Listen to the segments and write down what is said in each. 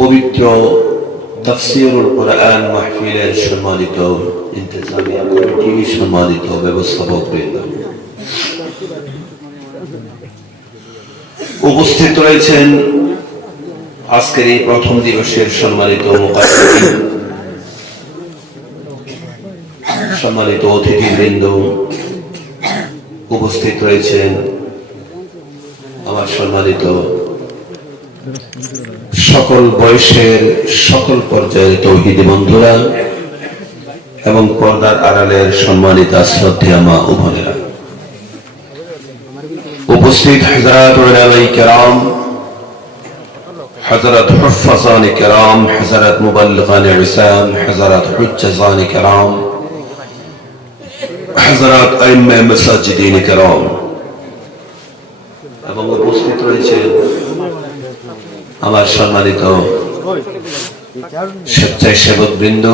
পবিত্র তাফসীরুল কুরআন মাহফিলের সম্মানিত ইন্তেজামিয়া কমিটি, সম্মানিত ব্যবস্থাপকবৃন্দ, উপস্থিত রয়েছেন আজকের এই প্রথম দিবসের সম্মানিত মুকাদ্দিমিন, সম্মানিত অতিথিবৃন্দ, উপস্থিত রয়েছেন আমার সম্মানিত সকল বয়সের সকল পর্যায়ের তৌহিদি বন্ধুরা এবং পর্দার আড়ালের সম্মানিত শ্রদ্ধেয় মা ও বোনেরা, উপস্থিত হযরত উলামায়ে কেরাম, হযরত হুফাজানে কেরাম, হযরত মুবাল্লিগানে ইসলাম, হযরত হুজ্জাজানে কেরাম, হযরত আইম্মে মাসাজিদিনে কেরাম এবং উপস্থিত রয়েছে আমার সম্মানিত স্বেচ্ছাসেবক বৃন্দ,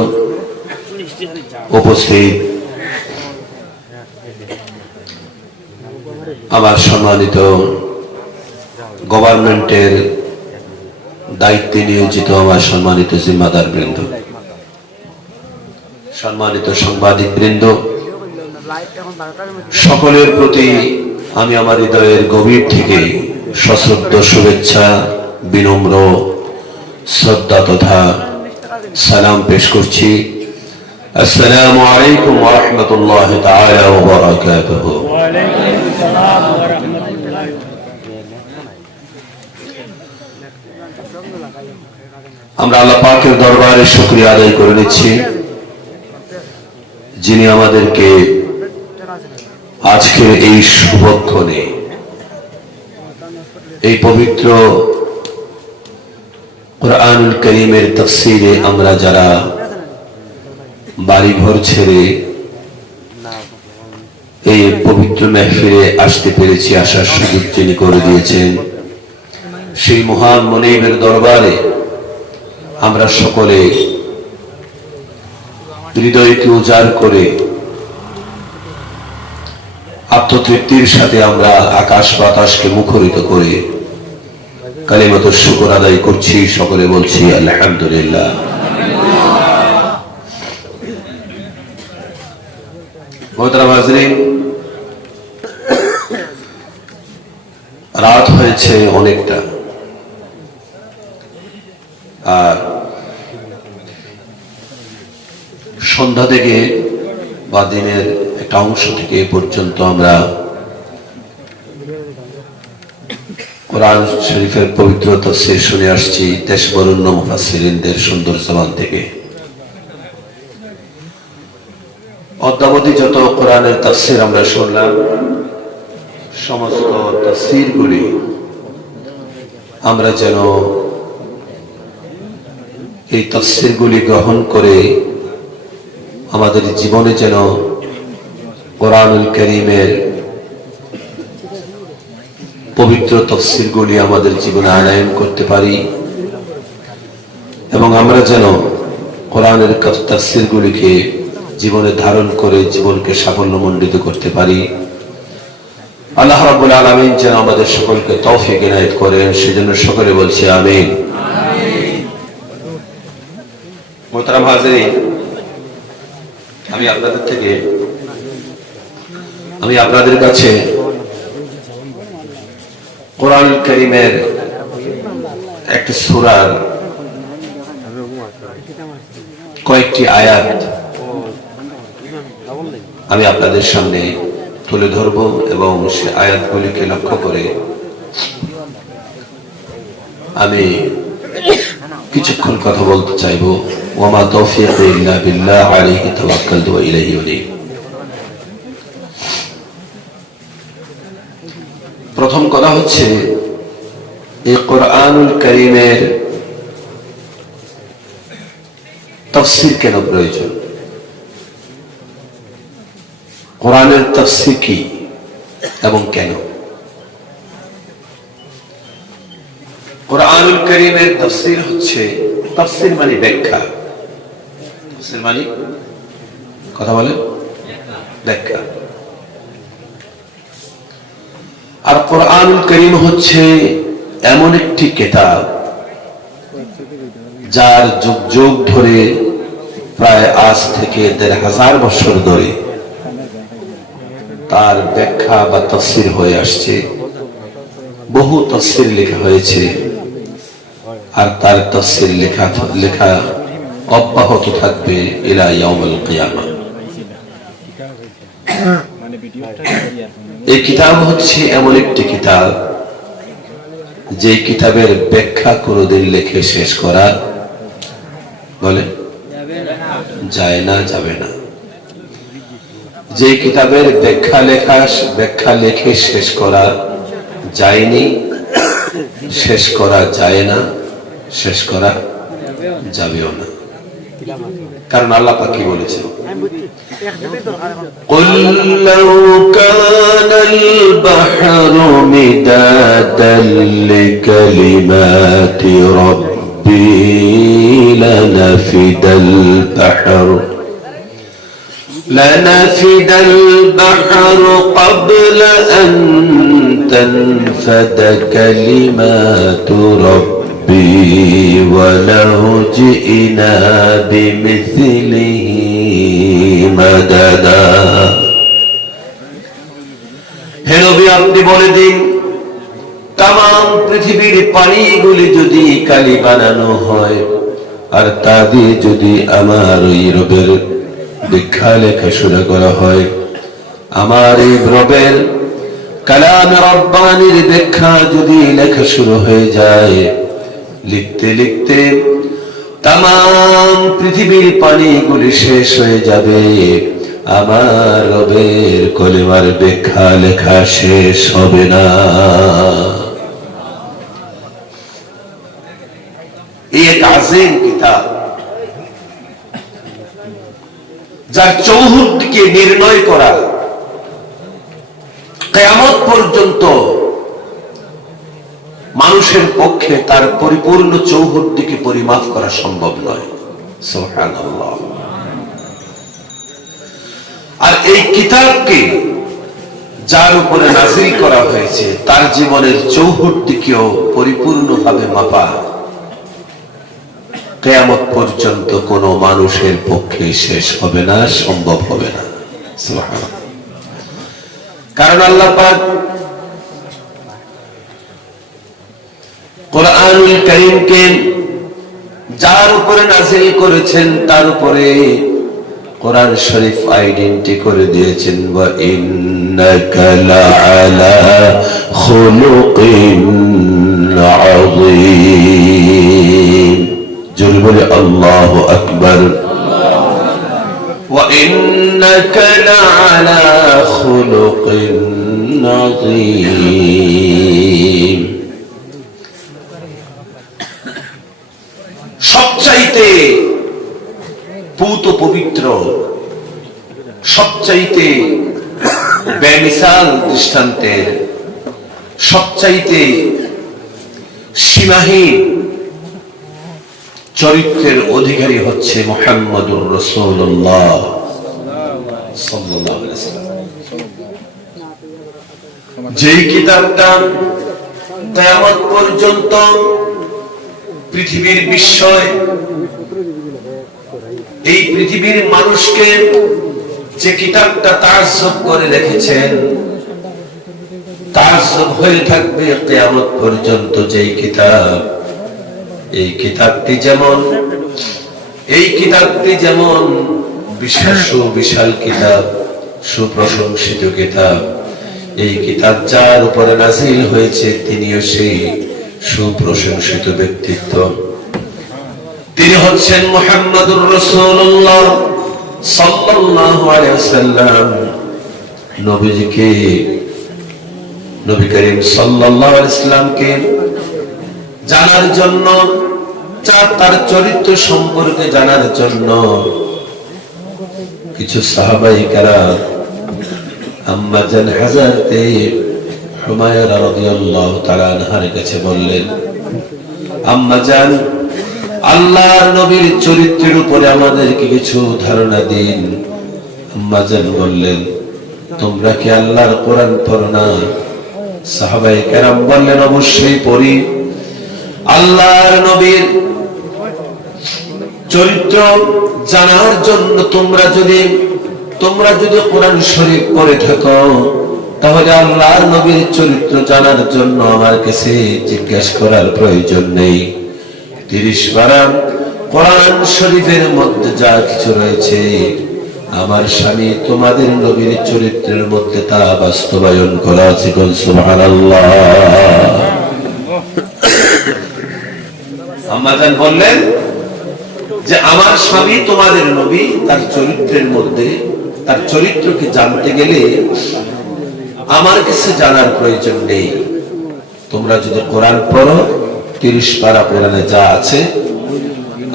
উপস্থিত আমার সম্মানিত গভর্নমেন্টের দায়িত্বে নিয়োজিত আমার সম্মানিত জিম্মাদার বৃন্দ, সম্মানিত সাংবাদিক বৃন্দ, সকলের প্রতি আমি আমার হৃদয়ের গভীর থেকে সশ্রদ্ধ শুভেচ্ছা, বিনম্র শ্রদ্ধা তথা সালাম পেশ করছি। আসসালামু আলাইকুম ওয়া রাহমাতুল্লাহি তাআলা ওয়া বারাকাতুহু। ওয়া আলাইকুম আসসালাম ওয়া রাহমাতুল্লাহি। আমরা আল্লাহ পাকের দরবারে শুকরিয়া আদায় করে নিচ্ছি, যিনি আমাদেরকে আজকের এই শুভক্ষণে এই পবিত্র কুরআনুল কারীমের তাফসীরে আমরা যারা বাড়িঘর ছেড়ে এই পবিত্র মাহফিলে আসতে পেরেছি, আসার সুযোগ যিনি করে দিয়েছেন, সেই মহান মুনীবের দরবারে আমরা সকলে হৃদয়কে উজাড় করে আত্মতৃপ্তির সাথে আমরা আকাশ বাতাসকে মুখরিত করে কালিমাতুশ শুকর আদায় করছি। সকলে বলছি আলহামদুলিল্লাহ। মোহতারাম হাজরিন, রাত হয়েছে অনেকটা, আর সন্ধ্যা থেকে বা দিনের একটা অংশ থেকে এ পর্যন্ত আমরা কোরআন শরীফের পবিত্র তাফসীর শুনে আসছি দেশবরেণ্য মুফাসসিরিনদের সুন্দর জবান থেকে। অদ্যাবধি যত কোরআনের তাফসীর আমরা শুনলাম, সমস্ত তাফসীরগুলি আমরা যেন এই তাফসীরগুলি গ্রহণ করে আমাদের জীবনে যেন কোরআনুল কারীমের পবিত্র তাফসীরগুলি আমাদের জীবনে আনয়ন করতে পারি এবং আমরা যেন কোরআনের তাফসীরগুলিকে জীবনে ধারণ করে জীবনকে সাফল্যমণ্ডিত করতে পারি। আল্লাহ রাব্বুল আলামিন যেন আমাদের সকলকে তৌফিক ইনায়েত করেন, সেজন্য সকলে বলছি আমিন। মোহতারাম হাজিরিন, আমি আপনাদের কাছে কোরআনুল কারীমের একটি সূরার কয়েকটি আয়াত আমি আপনাদের সামনে তুলে ধরব এবং সে আয়াতগুলিকে লক্ষ্য করে আমি কিছুক্ষণ কথা বলতে চাইব। ওয়ামা তাওফীকি ইল্লা বিল্লাহ আলাইহি তাওয়াক্কালতু ওয়া ইলাইহি উনীব। প্রথম কথা হচ্ছে, এই কোরআনুল কারীমের তাফসীর কেন প্রয়োজন? কোরআনের তাফসীর কি এবং কেন? কোরআনুল কারীমের তাফসীর হচ্ছে, তাফসীর মানে ব্যাখ্যা, তাফসীর মানে কথা বলে ব্যাখ্যা। আর কোরআনুল কারীম হচ্ছে এমন একটি কিতাব যার যুগ যুগ ধরে প্রায় আজ থেকে ১৫০০ বছর ধরে তার ব্যাখ্যা বা তাফসীর হয়ে আসছে। বহু তাফসীর লেখা হয়েছে, আর তার তাফসীর লেখা অব্যাহত থাকবে ইলা ইয়াউমুল কিয়ামাহ। এই কিতাব হচ্ছে এমন একটি কিতাব, যে কিতাবের ব্যাখ্যা কোনদিন লিখে শেষ করা বলে যায় না, যাবে না। যে কিতাবের ব্যাখ্যা লিখে শেষ করা যায়নি, শেষ করা যায় না, শেষ করা যাবেও না। কারণ আল্লাহ পাক কি বলেছেন, قُلْ لَوْ كَانَ الْبَحْرُ مِدَادًا لِكَلِمَاتِ رَبِّي لَنَفِدَ الْبَحْرُ قَبْلَ أَن تَنفَدَ كَلِمَاتُ رَبِّي وَلَوْ جِئْنَا بِمِثْلِهِ مَدَدًا। হে নবী, আপনি বলে দিন, তামাম পৃথিবীর পানিগুলি যদি কালি বানানো হয়, আর তা দিয়ে যদি আমার ওই রবের ব্যাখ্যা লেখা শুরু করা হয়, আমার এই রবের কালামে রব্বানির ব্যাখ্যা যদি লেখা শুরু হয়ে যায়, লিখতে লিখতে তামাম পৃথিবীর পানিগুলি শেষ হয়ে যাবে, আমার রবের কলিমার ব্যাখ্যা লেখা শেষ হবে না। এক আযীম কিতাব, যার চৌহদ্দিকে নির্ণয় করা কিয়ামত পর্যন্ত মানুষের পক্ষে তার পরিপূর্ণ চৌহদ্দিকে পরিমাপ করা সম্ভব নয়। সুবহানাল্লাহ। আর এই কিতাবকে যার উপরে নাযিল করা হয়েছে, তার জীবনের চৌহদ্দিকেও পরিপূর্ণভাবে মাপা কিয়ামত পর্যন্ত কোন মানুষের পক্ষে শেষ হবে না, সম্ভব হবে না। সুবহানাল্লাহ। কারণ আল্লাহ পাক কুরআনুল কারীমকে যার উপরে নাযিল করেছেন, তার উপরে কোরআন শরীফ আইডেন্টি করে দিয়েছেন, ওয়া ইন্নাকা লাআলা খুলুকিন আযীম। জোরে বলে আল্লাহু আকবার। ওয়া ইন্নাকা লাআলা খুলুকিন আযীম। সবচাইতে পূত পবিত্র, সবচাইতে বেমিসাল দৃষ্টান্তের, সবচাইতে সীমাহীন চরিত্রের অধিকারী হচ্ছে মুহাম্মদুর রাসূলুল্লাহ সাল্লাল্লাহু আলাইহি ওয়াসাল্লাম। যেই কিতাবটা কিয়ামত পর্যন্ত পৃথিবীর বিস্ময়, এই পৃথিবীর মানুষকে যে কিতাবটা তাজ্জব করে রেখেছেন, তাজ্জব হয়ে থাকবে কিয়ামত পর্যন্ত। যেই কিতাব, এই কিতাবটি যেমন বিশাল কিতাব, সুপ্রশংসিত কিতাব, এই কিতাব যার উপরে নাযিল হয়েছে তিনিও সেই সুপ্রশংসিত ব্যক্তিত্ব। তিনি হচ্ছেন মুহাম্মদুর রাসূলুল্লাহ সাল্লাল্লাহু আলাইহি ওয়াসাল্লাম। নবীজিকে, নবী করিম সাল্লাল্লাহু আলাইহি ওয়াসাল্লামকে জানার জন্য, তার চরিত্র সম্পর্কে জানার জন্য কিছু সাহাবায়ে কেরাম আম্মা জান হযরতে হুমায়রা রাদিয়াল্লাহু তাআলা আনহার কাছে বললেন, আম্মা জান, আল্লাহর নবীর চরিত্রের উপরে আমাদেরকে কিছু ধারণা দিন। আম্মা জান বললেন, তোমরা কি আল্লাহর কোরআন পড়ো না? সাহাবায়ে কেরাম বললেন, অবশ্যই পড়ি। আল্লাহর নবীর চরিত্র জানার জন্য তোমরা যদি কোরআন শরীফ পড়ে থাকো, তাহলে আল্লাহর নবীর চরিত্র জানার জন্য আমার কাছে জিজ্ঞাসা করার প্রয়োজন নেই। 30 পারা কোরআন শরীফের মধ্যে যা কিছু রয়েছে, আমার স্বামী তোমাদের নবীর চরিত্রের মধ্যে তা বাস্তবায়ন করা আছে। সুবহানাল্লাহ। আম্মা জান বললেন যে আমার স্বামী তোমাদের নবী, তার চরিত্রের মধ্যে, তার চরিত্রকে জানতে গেলে আমার কাছে জানার প্রয়োজন নেই। তোমরা যদি কোরআন পড়ো, 30 পারা কোরআনে যা আছে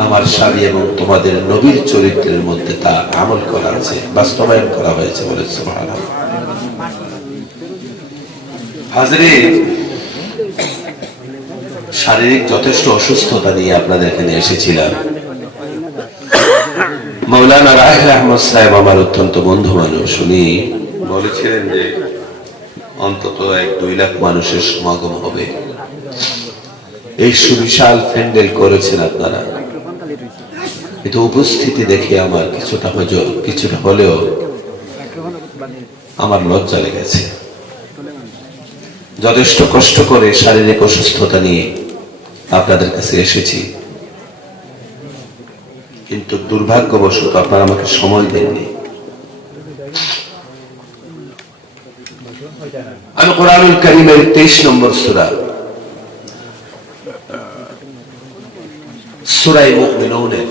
আমার স্বামী এবং তোমাদের নবীর চরিত্রের মধ্যে তা আমল করা আছে, বাস্তবায়ন করা হয়েছে বলে সুবহানাল্লাহ। হাজরিন, শারীরিক যথেষ্ট অসুস্থতা নিয়ে আপনাদের এখানে এসেছিলাম। মাওলানা রাহেল আহমদ সাহেব আমার অত্যন্ত বন্ধু মানুষ। উনি বলেছিলেন যে অন্তত 1-2 লাখ মানুষের সমাগম হবে। এই সুবিশাল প্যান্ডেল করেছেন আপনারা, কিন্তু উপস্থিতি দেখে আমার কিছুটা হলেও আমার লজ্জা লেগেছে। যথেষ্ট কষ্ট করে শারীরিক অসুস্থতা নিয়ে আপনাদের কাছে এসেছি, কিন্তু দুর্ভাগ্যবশত আপনারা আমাকে সময় দেননি। আমি কোরআনুল কারীমের 23 নম্বর সূরা, সূরা মুমিনুনের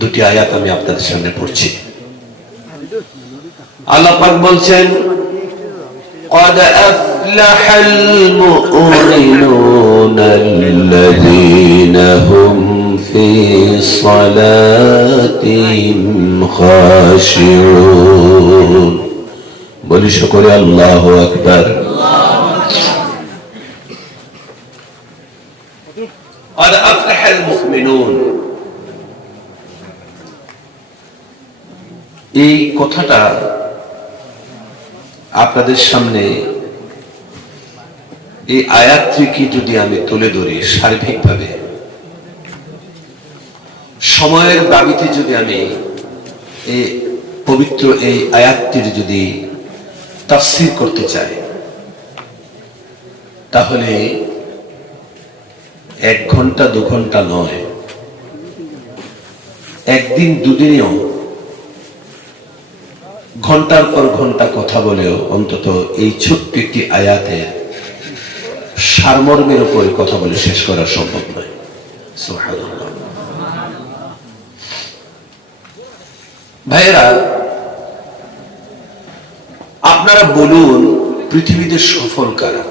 2টি আয়াত আমি আপনাদের সামনে পড়ছি। আল্লাহ পাক বলছেন, قد أفلح المؤمنون الذين هم في صلاتهم خاشعون। বলি সকলে আল্লাহু আকবার। قد أفلح المؤمنون, এই কথাটা আপনাদের সামনে এই আয়াতটিকে যদি আমি তুলে ধরি সার্বিকভাবে, সময়ের দাবিতে যদি আমি এই পবিত্র এই আয়াতটির যদি তাফসীর করতে চাই, তাহলে 1 ঘন্টা 2 ঘন্টা নয়, একদিন দুদিনেও ঘন্টার পর ঘন্টা কথা বলেও অন্তত এই ছোট্ট একটি আয়াতের সারমর্মের উপরে কথা বলে শেষ করা সম্ভব নয়। সুবহানাল্লাহ। ভাইয়েরা, আপনারা বলুন, পৃথিবীতে সফল কারা?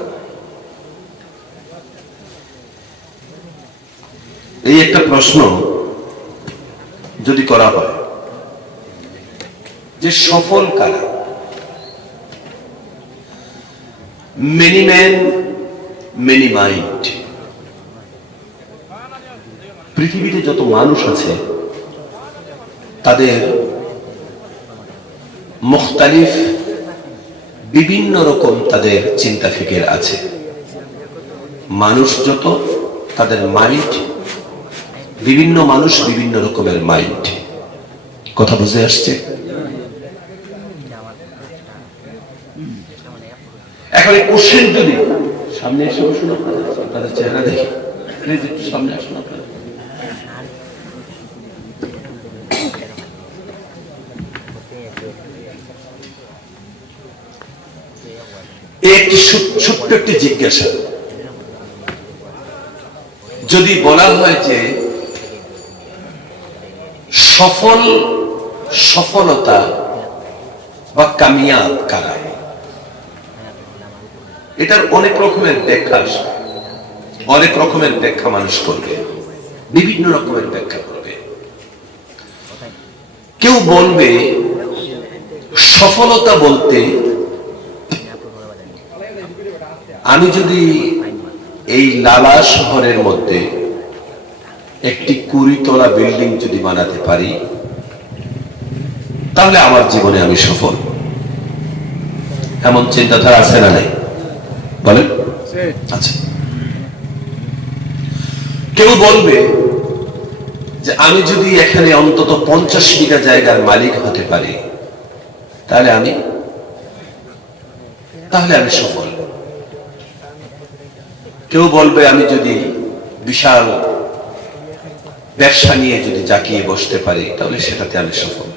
এই একটা প্রশ্ন যদি করা হয় যে সফল কারা, মেনি ম্যান মেনি মাইন্ড। পৃথিবীতে যত মানুষ আছে তাদের মুখতালিফ বিভিন্ন রকম তাদের চিন্তা ফিকির আছে। মানুষ যত, তাদের মাইন্ড, বিভিন্ন মানুষ বিভিন্ন রকমের মাইন্ড। কথা বুঝে আসছে? এখন এই কোশ্চেন যদি সামনে এসে বসুন, আপনাদের চেহারা দেখি, প্লিজ একটু সামনে আসুন। আপনারা একটি ছোট্ট একটি জিজ্ঞাসা, যদি বলা হয় যে সফলতা বা কামিয়াব কারা, এটার অনেক রকমের ব্যাখ্যা, অনেক রকমের ব্যাখ্যা মানুষ করবে, বিভিন্ন রকমের ব্যাখ্যা করবে। কেউ বলবে সফলতা বলতে আমি যদি এই লালা শহরের মধ্যে একটি 20 তলা বিল্ডিং যদি বানাতে পারি, তাহলে আমার জীবনে আমি সফল। এমন চিন্তাধারা আছে না নাই? বলেন। আচ্ছা, কেউ বলবে যে আমি যদি এখানে অন্তত 50 বিঘা জায়গার মালিক হতে পারি তাহলে আমি সফল। কেউ বলবে আমি যদি বিশাল ব্যবসা নিয়ে যদি জাকিয়ে বসতে পারি তাহলে সেটাতে আমি সফল।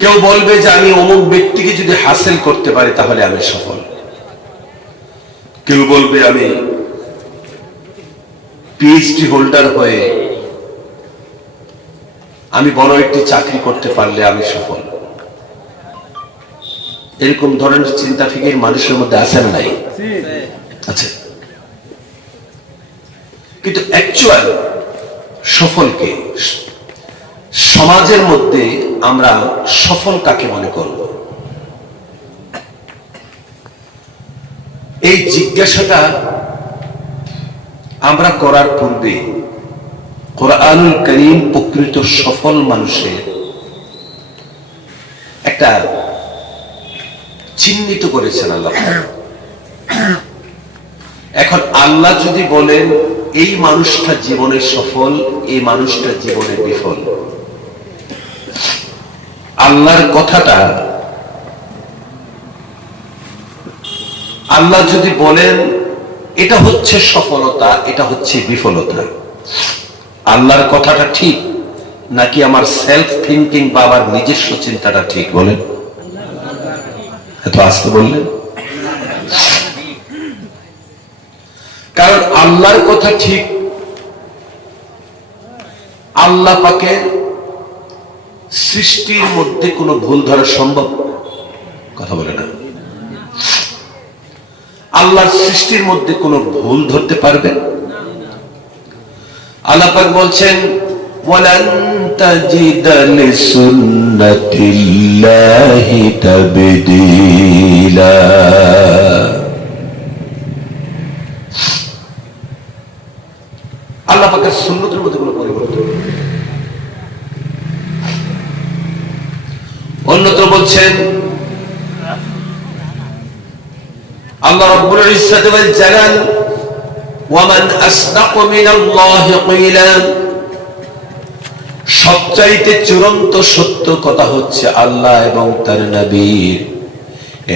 কেউ বলবে যে আমি অমুক ব্যক্তিকে যদি হাসিল করতে পারি তাহলে আমি সফল। কেউ বলবে আমি পিএইচডি হোল্ডার হয়ে আমি বড় একটি চাকরি করতে পারলে আমি সফল। এরকম ধরনের চিন্তা ফিকির মানুষের মধ্যে আছে না নাই? আচ্ছা, কিন্তু অ্যাকচুয়াল সফলকে সমাজের মধ্যে আমরা সফল কাকে মনে করব? এই জিজ্ঞাসাটা আমরা করার পূর্বে কোরআনুল কারীম প্রকৃত সফল মানুষের একটা চিহ্নিত করেছেন আল্লাহ। এখন আল্লাহ যদি বলেন এই মানুষটা জীবনে সফল, এই মানুষটা জীবনে বিফল, আল্লাহর কথাটা আল্লাহ যদি বলেন এটা হচ্ছে সফলতা, এটা হচ্ছে বিফলতা, আল্লাহর কথাটা ঠিক নাকি আমার সেলফ থিঙ্কিং বা আমার নিজস্ব চিন্তাটা ঠিক? বলেন, এত আসতে বললেন। কারণ আল্লাহর কথা ঠিক, আল্লাহ পাকের সৃষ্টির মধ্যে কোনো ভুল ধরা সম্ভব? কথা বলে না। আল্লাহর সৃষ্টির মধ্যে কোনো ভুল ধরতে পারবেন? আল্লাহ পাক বলছেন ওয়ালান তাজিদা লিসুন্নাতিল্লাহি তাবদীলা। আল্লাহ পাকের সুন্নতের মধ্যে কোনো পরিবর্তন নেই। অন্যত্র বলছেন আল্লাহ রাব্বুল ইজ্জাতি ওয়াল জালাল ওয়া মান আসদাকু মিনাল্লাহি ক্বিলা, সবচাইতে চূড়ান্ত সত্য কথা হচ্ছে আল্লাহ এবং তার নবীর।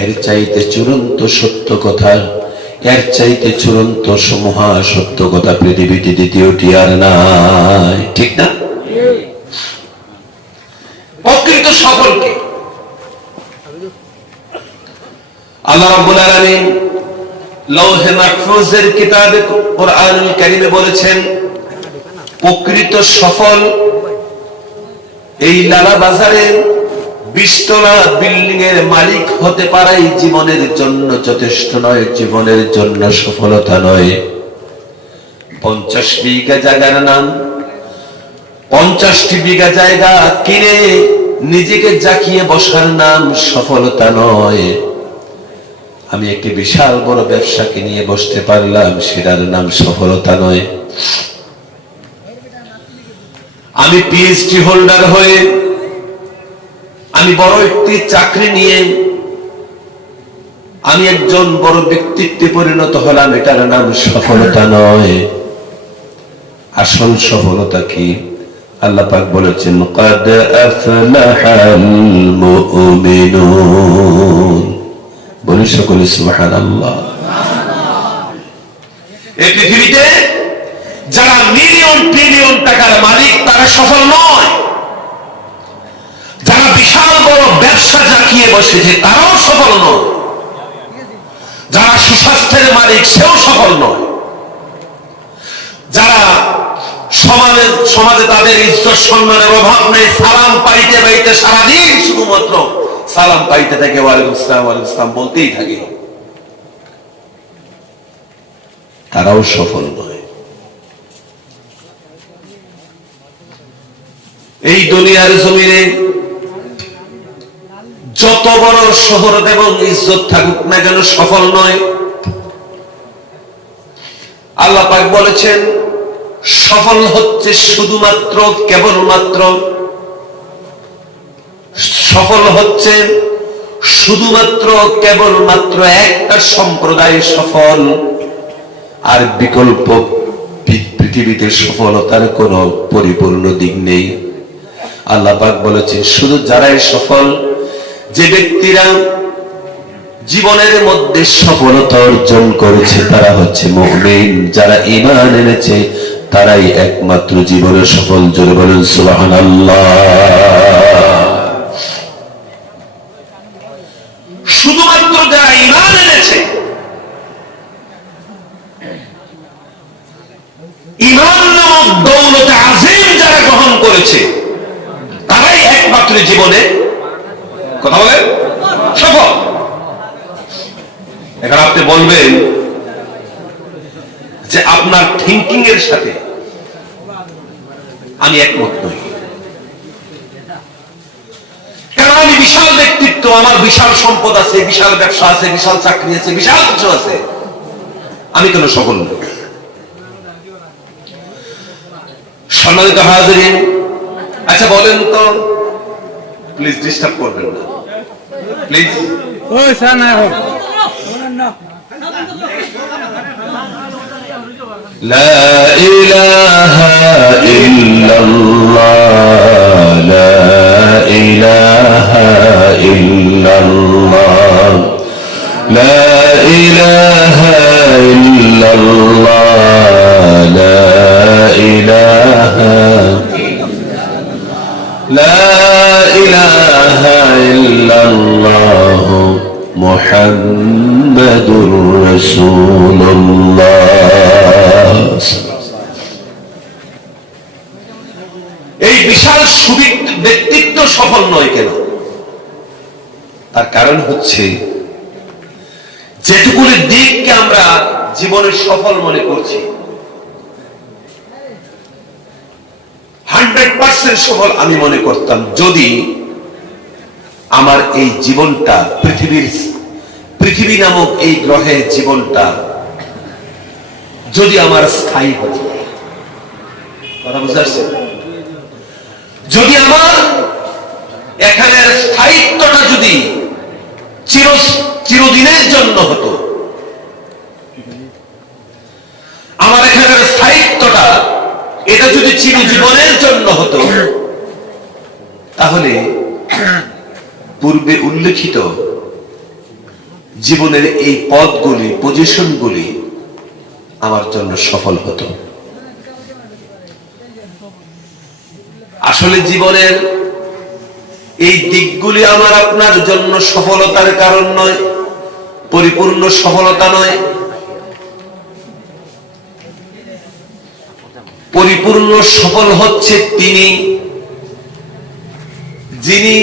এর চাইতে চূড়ান্ত সত্য কথা, এর চাইতে চূড়ান্ত মহা সত্য কথা পৃথিবীতে দ্বিতীয়টি আর নাই। ঠিক না? প্রকৃত সফলকে আল্লাহ রাব্বুল আলামিন লৌহে মাহফুজের কিতাবে কোরআনুল কারীমে বলেছেন প্রকৃত সফল এই লালা বাজারে 20 তলা বিল্ডিং এর মালিক হতে পারাই জীবনের জন্য যথেষ্ট নয়, জীবনের জন্য সফলতা নয়। 50 বিঘা জায়গার নাম, 50টি বিঘা জায়গা কিনে নিজেকে জাকিয়ে বসার নাম সফলতা নয়। আমি একটি বিশাল বড় ব্যবসাকে নিয়ে বসতে পারলাম, সেটার নাম সফলতা নয়। আমি পিএইচডি হোল্ডার হয়ে আমি বড় একটি চাকরি নিয়ে আমি একজন বড় ব্যক্তিত্বে পরিণত হলাম, এটার নাম সফলতা নয়। আসল সফলতা কি? আল্লাহ পাক বলেছেন ক্বাদ আফলাহাল মুমিনুন। বলি সকলে সুবহানাল্লাহ। এই পৃথিবীতে যারা মিলিয়ন ট্রিলিয়ন টাকার মালিক তারা সফল নয়, যারা বিশাল বড় ব্যবসা জাকিয়ে বসেছে তারাও সফল নয়, যারা সুস্বাস্থ্যের মালিক সেও সফল নয়, যারা সমাজে তাদের ইজ্জত সম্মানের অভাব নেই, সালাম পাইতে পাইতে সারাদিন শুধুমাত্র সালাম পাইতে থাকে, ওয়ালাইকুম আসসালাম ওয়ালাইকুম আসসালাম বলতেই থাকে, তারাও সফল নয়। এই দুনিয়ার জমিনে যত বড় শোহরত এবং ইজ্জত থাকুক না কেন সফল নয়। আল্লাহ পাক বলেছেন সফল হচ্ছে শুধুমাত্র কেবলমাত্র সফল হচ্ছে শুধুমাত্র কেবলমাত্র একটা সম্প্রদায় সফল, আর বিকল্প পৃথিবীতে সফলতার কোনো পরিপূর্ণ দিক নেই। আল্লাহ পাক বলেছেন শুধু যারাই সফল, যে ব্যক্তিরা জীবনের মধ্যে সফলতা অর্জন করেছে তারা হচ্ছে মুমিন, যারা ঈমান এনেছে তারাই একমাত্র জীবনে সফল। জোরে বলেন সুবহানাল্লাহ। শুধুমাত্র যারা ঈমান এনেছে, ঈমান নামক দৌলতে আযীম যারা গ্রহণ করেছে তারাই একমাত্র জীবনে কথা বলে সফল। এখন আপনি বলবেন যে আপনার থিঙ্কিং এর সাথে আমি একমত নই, কারণ আমি বিশাল ব্যক্তিত্ব, আমার বিশাল সম্পদ আছে, বিশাল ব্যবসা আছে, বিশাল চাকরি আছে, বিশাল কিছু আছে, আমি কেন সফল নই? সম্মানিত হাজিরিন, আচ্ছা বলেন তো, প্লিজ ডিস্টার্ব করবেন না প্লিজ। লা ইলাহা ইল্লাল্লাহ, লা ইলাহা ইল্লাল্লাহ, লা ইলাহা ইল্লাল্লাহ, লা ইলাহা, লা ইলাহা ইল্লাল্লাহ মুহাম্মাদুর রাসূলুল্লাহ। এই বিশাল ব্যক্তিত্ব সফল নয় কেন? তার কারণ হচ্ছে যেটুকুনি দিককে আমরা জীবনের সফল মনে করছি 100% সফল আমি মনে করতাম যদি আমার এই জীবনটা পৃথিবী নামক এই গ্রহের জীবনটা যদি আমার স্থায়ী হতো। কথা বুঝতে পারছেন? যদি আমার এখানের স্থায়িত্বটা যদি চিরদিনের জন্য হতো, আমার এখানের স্থায়িত্বটা এটা যদি চিরজীবনের জন্য হতো, তাহলে পূর্বে উল্লেখিত জীবনের এই পদগুলি, পজিশনগুলি আমার জন্য সফল হতো। আসলে জীবনের এই দিকগুলি আমার আপনার জন্য সফলতার কারণ নয়, পরিপূর্ণ সফলতা নয়। পরিপূর্ণ সফল হচ্ছে তিনি, যিনি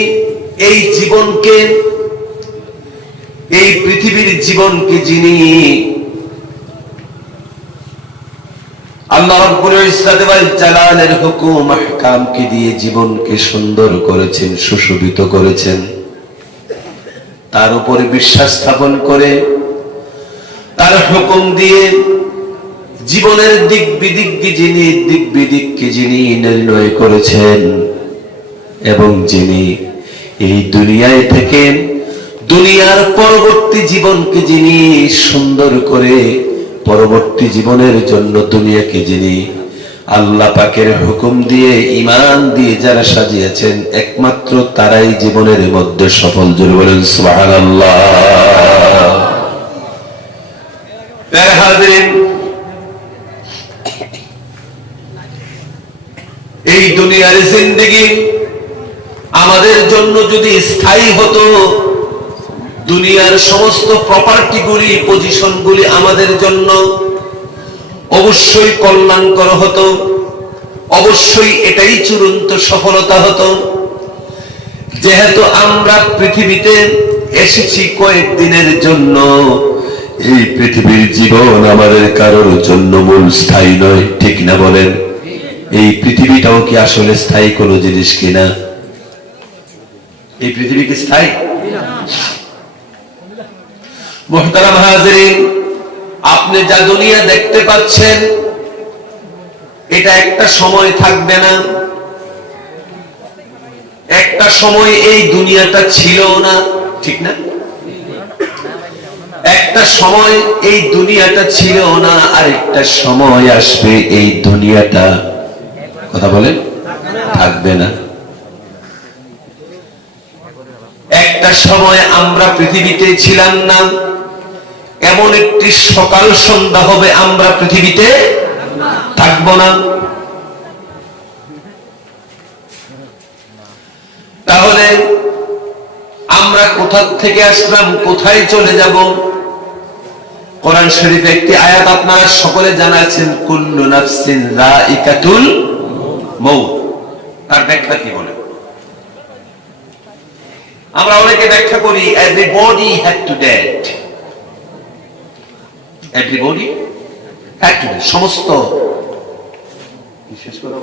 এই জীবনকে, এই পৃথিবীর জীবনকে যিনি আল্লাহ রাব্বুল ইজ্জত ওয়াল জালালের হুকুম আহকামকে দিয়ে জীবনকে সুন্দর করেছেন, সুশোভিত করেছেন, তার উপরে বিশ্বাস স্থাপন করে তার হুকুম দিয়ে জীবনের দিক বিদিককে যিনি নির্ণয় করেছেন এবং যিনি এই দুনিয়ায় থেকে দুনিয়ার পরবর্তী জীবনকে যিনি সুন্দর করে পরবর্তী জীবনের জন্য দুনিয়াকে যিনি আল্লাহ পাকের হুকুম দিয়ে ঈমান দিয়ে যারা সাজিয়েছেন, একমাত্র তারাই জীবনের মধ্যে সফল। জোরে বলেন সুবহানাল্লাহ। প্যারা হাজিরিন, এই দুনিয়ার জিন্দেগি আমাদের জন্য যদি স্থায়ী হতো, দুনিয়ার সমস্ত প্রপার্টিগুলি, পজিশনগুলি আমাদের জন্য অবশ্যই কল্যাণকর হতো, অবশ্যই এটাই চূড়ান্ত সফলতা হতো। যেহেতু আমরা পৃথিবীতে এসেছি কয়েকদিনের জন্য, এই পৃথিবীর জীবন আমাদের কারোর জন্য মূল স্থায়ী নয়, ঠিক না বলেন? এই পৃথিবীটাও কি আসলে স্থায়ী কোনো জিনিস কিনা? এই পৃথিবী কি স্থায়ী? মুহতারাম হাজিরিন, আপনি যা দুনিয়া দেখতে পাচ্ছেন এটা একটা সময় থাকবে না। একটা সময় এই দুনিয়াটা ছিল না, ঠিক না? একটা সময় এই দুনিয়াটা ছিল না, আর একটা সময় আসবে এই দুনিয়াটা কথা বলেন থাকবে না। একটা সময় আমরা পৃথিবীতে ছিলাম না, এমন একটি সকাল সন্ধ্যা হবে আমরা পৃথিবীতে থাকবো না। তাহলে আমরা কোথা থেকে আসলাম, কোথায় চলে যাব? কোরআন শরীফে একটি আয়াত আপনারা সকলে জানা আছেন, কুল্লু নাফসিন যায়িকাতুল মউত। তার ব্যাখ্যা কি বলে? আমরা অনেকে ব্যাখ্যা করি everybody had to death, everybody had to death, সমস্ত বিশেষ করে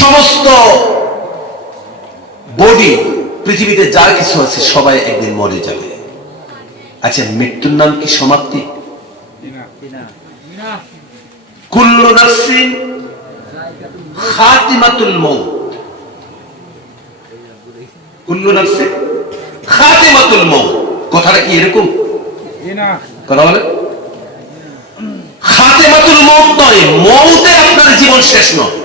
সমস্ত বডি পৃথিবীতে যা কিছু আছে সবাই একদিন মরে যাবে। আচ্ছা, মৃত্যুর নাম কি সমাপ্তি? কুল্লু নাফসিন খাতিমাতুল মউত, কুল্লু নাফসিন খাতিমাতুল মউত, কথাটা কি এরকম? কথা বলে খাতিমাতুল মউত নয়, মউতে আপনার জীবন শেষ নয়।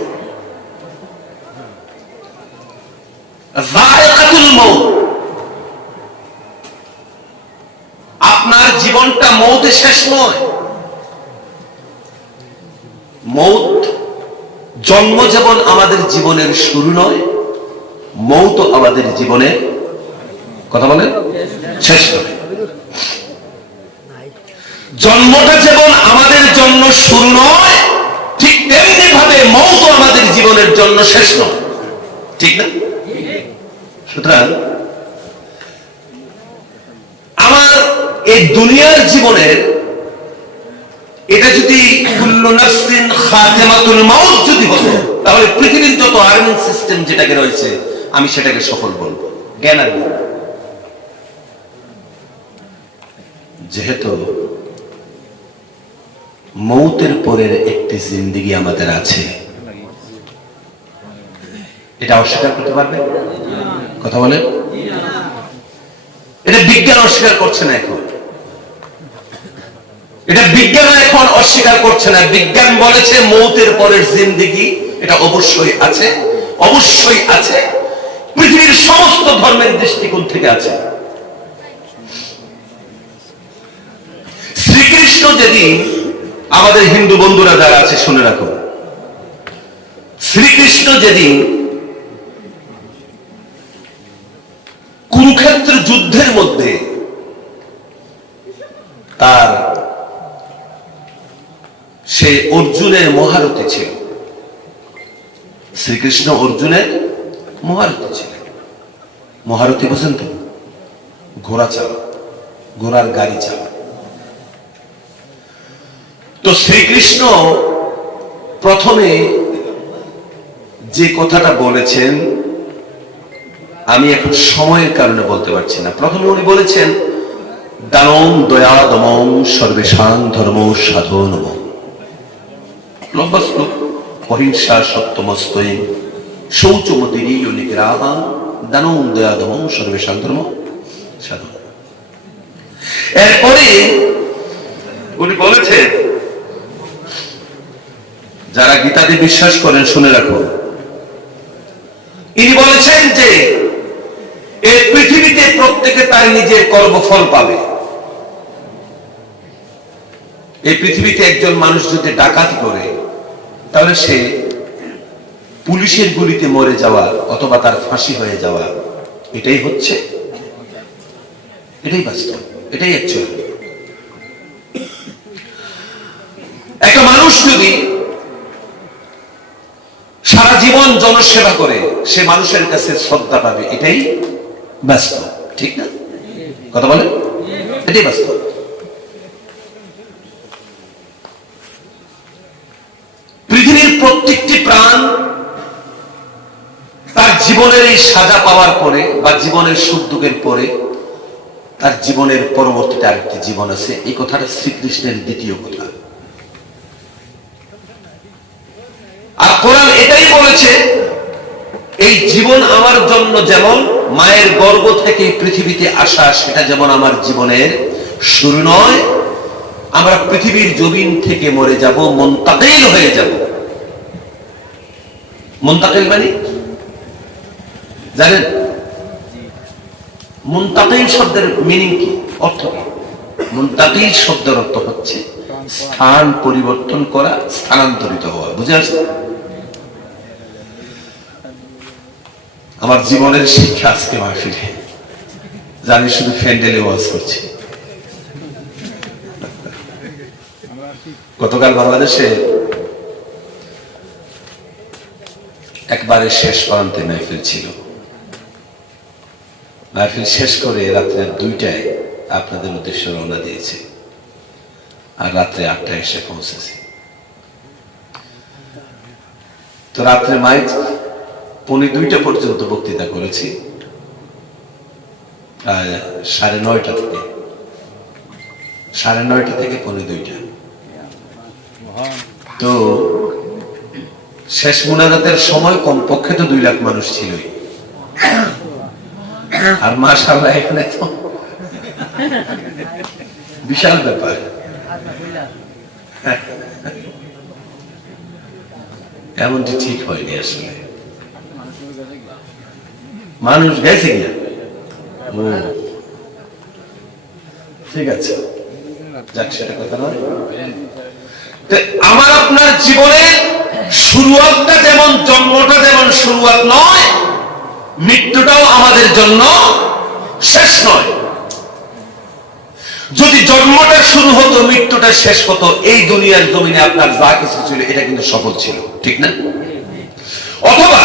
যায়িকাতুল মউত, আপনার জীবনটা মউতে শেষ নয়। মউত, জন্ম যেমন আমাদের জীবনের শুরু নয়, মউত আমাদের জীবনের কথা বলেন শেষ নয়। জন্মটা যেমন আমাদের জন্য শুরু নয়, ঠিক তেমনি ভাবে মউত আমাদের জীবনের জন্য শেষ নয়, ঠিক না? সুতরাং আমার এই দুনিয়ার জীবনের এটা যদি কুল্লু নাফসিন খাতিমাতুল মাউত যদি হতো, তাহলে পৃথিবীর যত আর্নিং সিস্টেম যেটাকে রয়েছে আমি সেটাকে সফল বলবো, জ্ঞান আর যেহেতু মৌতের পরের একটি জিন্দেগি আমাদের আছে, এটা অস্বীকার করতে পারবে? কথা বলে এটা বিজ্ঞান অস্বীকার করছে না এখন, এটা বিজ্ঞান এখন অস্বীকার করছে না। বিজ্ঞান বলেছে মৌতের পরের জিন্দেগি এটা অবশ্যই আছে, অবশ্যই আছে, পৃথিবীর সমস্ত ধর্মের দৃষ্টিকোণ থেকে আছে। শ্রীকৃষ্ণ যেদিন, আমাদের হিন্দু বন্ধুরা যারা আছে শুনে রাখো, শ্রীকৃষ্ণ যেদিন কুরুক্ষেত্র যুদ্ধের মধ্যে তার সে অর্জুনের মহারথী ছিল, শ্রীকৃষ্ণ অর্জুনের মহারথী ছিলেন। মহারথী বুঝেন তো? ঘোড়া চালক, ঘোড়ার গাড়ি চালক। তো শ্রীকৃষ্ণ প্রথমে যে কথাটা বলেছেন, আমি এখন সময়ের কারণে বলতে পারছি না, প্রথমে উনি বলেছেন দানম দয়া দমম সর্বেষাং ধর্ম সাধনম, লম্বা শ্লোক, অহিংসা সত্যমস্তয়ী শৌচমতিরি নিগ্রহং দানম দয়া দমম সর্বেষাং ধর্ম সাধন। এরপরে উনি বলেছেন, যারা গীতাতে বিশ্বাস করেন শুনে রাখো, ইনি বলেছেন যে এই পৃথিবীতে প্রত্যেকে তার নিজের কর্মফল পাবে। এই পৃথিবীতে একজন মানুষ যদি ডাকাতি করে, তাহলে সে পুলিশের গুলিতে মরে যাওয়া অথবা তার ফাঁসি হয়ে যাওয়া, এটাই হচ্ছে, এটাই বাস্তব, এটাই অ্যাকচুয়াল। একটা মানুষ যদি সারা জীবন জনসেবা করে, সে মানুষের কাছে শ্রদ্ধা পাবে, এটাই বাস্তব, ঠিক না? কথা বলে এটাই বাস্তব। পৃথিবীর প্রত্যেকটি প্রাণ তার জীবনের এই সাজা পাওয়ার পরে বা জীবনের সুখ দুঃখের পরে তার জীবনের পরবর্তীতে আরেকটি জীবন আছে, এই কথাটা শ্রীকৃষ্ণের দ্বিতীয় কথা। আর কোরআন এটাই বলেছে, এই জীবন আমার জন্য যেমন মায়ের গর্ভ থেকে পৃথিবীতে আসা, সেটা যেমন আমার জীবনের শুরু নয়। আমরা পৃথিবীর জমিন থেকে মরে যাব, মুনতাকিল হয়ে যাব। মুনতাকিল মানে জানেন? মুনতাকিল শব্দের মিনিং কি, অর্থ কি? মুনতাকিল শব্দের অর্থ হচ্ছে স্থান পরিবর্তন করা, স্থানান্তরিত হওয়া। বুঝে আসছে? আমার জীবনের শিক্ষা আজকে মাহফিলে, জানি শুধু ফ্যান্ডেলে ওয়াজ করছি। গতকাল বাংলাদেশে একবারে শেষ প্রান্তে মাহফিল ছিল। মাহফিল শেষ করে রাত্রে 2টায় আপনাদের উদ্দেশ্যে রওনা দিয়েছে, আর রাত্রে 8টায় এসে পৌঁছেছে। তো রাত্রে মাইক 2:45 পর্যন্ত বক্তৃতা করেছি, 9:30 থেকে 2:30। তো শেষ মুনাজাতের সময় কমপক্ষে তো 2 লাখ মানুষ ছিলই। আর মাশাআল্লাহ এখানে তো বিশাল ব্যাপার। এমনটি ঠিক হয়নি আসলে। মানুষ গেছে কিনা? ঠিক আছে, যাক, সেটা কথা নয়। আমার আপনার জীবনে শুরুয়াতটা যেমন, জন্মটা যেমন শুরুয়াত নয়, মৃত্যুটাও আমাদের জন্য শেষ নয়। যদি জন্মটা শুরু হতো, মৃত্যুটা শেষ হতো, এই দুনিয়ার জমিনে আপনার যা কিছু ছিল এটা কিন্তু সফল ছিল, ঠিক না? অথবা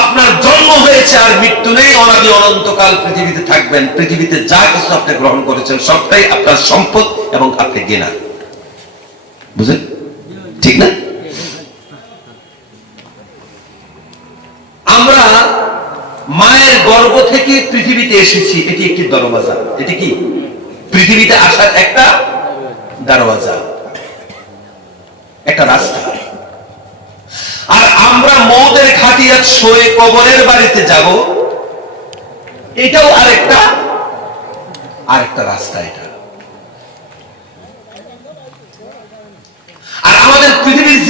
আপনার জন্ম হয়েছে আর মৃত্যু নেই, অনাদি অনন্তকাল পৃথিবীতে থাকবেন, পৃথিবীতে যা কিছু আপনি গ্রহণ করেছেন সবটাই আপনার সম্পদ এবং আপনি গেনা। বুঝলেন? ঠিক না? আমরা মায়ের গর্ভ থেকে পৃথিবীতে এসেছি, এটি একটি দরওয়াজা। এটি কি? পৃথিবীতে আসার একটা দরওয়াজা, একটা রাস্তা। আর আমরা মওতের খাটিয়া শোয়ে কবরের বাড়িতে যাব, এটাও আরেকটা রাস্তা। এটা আর আমাদের পৃথিবীর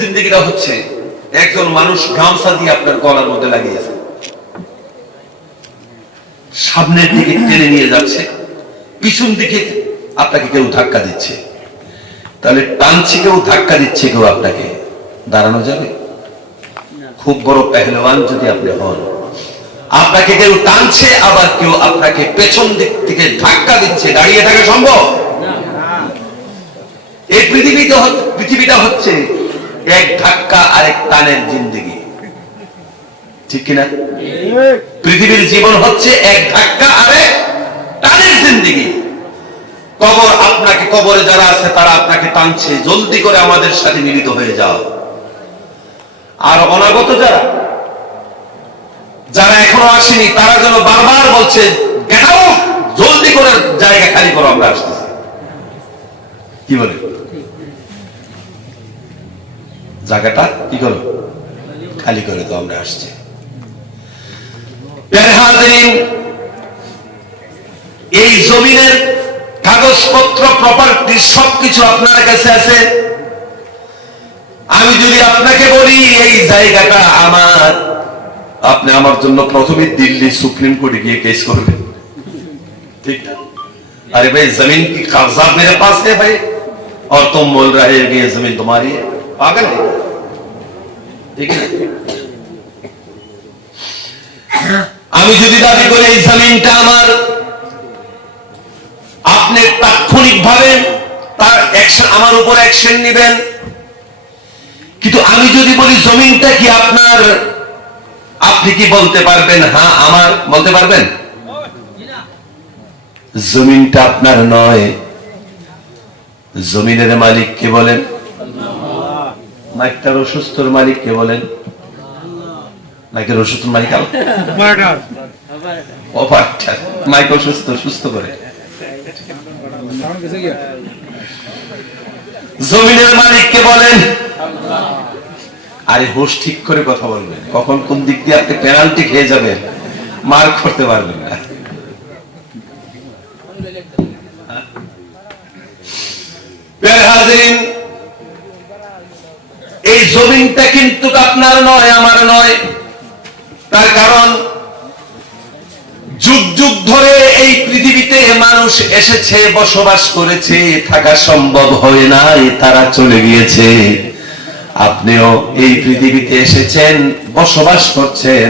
জিন্দেগিটা হচ্ছে, একজন মানুষ গামছা দিয়ে আপনার গলার মধ্যে লাগিয়েছে, সামনের দিকে টেনে নিয়ে যাচ্ছে, পিছন দিকে আপনাকে কেউ ধাক্কা দিচ্ছে। তাহলে টানছে কেউ, ধাক্কা দিচ্ছে কেউ, আপনাকে দাঁড়ানো যাবে? খুব বড় পেহলওয়ান যদি আপনি হন, আপনাকে কেউ টানছে, আবার কেউ আপনাকে পেছন দিক থেকে ধাক্কা দিচ্ছে, দাঁড়িয়ে থাকা সম্ভব? এই পৃথিবীটা হচ্ছে এক ধাক্কা আর এক টানের জিন্দেগি, ঠিক কিনা? পৃথিবীর জীবন হচ্ছে এক ধাক্কা আর এক টানের জিন্দেগি। কবর আপনাকে, কবরে যারা আছে তারা আপনাকে টানছে, জলদি করে আমাদের সাথে মিলিত হয়ে যাও। আর অনাগত যারা এখনো আসেনি, তারা যেন বারবার বলছে, গেট আউট, জলদি করে জায়গা খালি করো, আমরা আসতেছি। কি বলে? জায়গাটা কি করো, খালি করে তো, আমরা আসছি। এই জমিনের কাগজপত্র, প্রপার্টি সবকিছু আপনার কাছে আছে। আমি যদি আপনাকে বলি এই জায়গাটা আমার, আপনি আমার জন্য প্রথমে দিল্লি সুপ্রিম কোর্টে গিয়ে কেস করবেন, ঠিক না? अरे भाई जमीन की कागजात मेरे पास है भाई, और तुम बोल रहे हो कि ये जमीन तुम्हारी है, पागल है, ठीक है? আমি যদি দাবি করি এই জমিনটা আমার, আপনি তাৎক্ষণিকভাবে তার অ্যাকশন, আমার উপর অ্যাকশন নেবেন। কিন্তু আমি যদি বলি জমিনটা কি আপনার, আপনি কি বলতে পারবেন হ্যাঁ আমার? বলতে পারবেন? জমিনটা আপনার নয়, জমিনের মালিক কে বলেন? মাইকটার অসুস্থর মালিক কে বলেন? মাইকের অসুস্থর মালিক অপারেটর, মাইক অসুস্থ, সুস্থ করে। জমিনের মালিক কে বলেন? আরে হোশ ঠিক করে কথা বলবেন, কখন কোন দিক দিয়ে আপনি পেনাল্টি খেয়ে যাবেন, মার করতে পারবেন না। এই জমিনটা কিন্তু আপনার নয়, আমার নয়। তার কারণ যুগ যুগ ধরে এই পৃথিবীতে মানুষ এসেছে, বসবাস করেছে, থাকা সম্ভব হয় নাই, তারা চলে গিয়েছে। আপনিও এই পৃথিবীতে এসেছেন, বসবাস করছেন।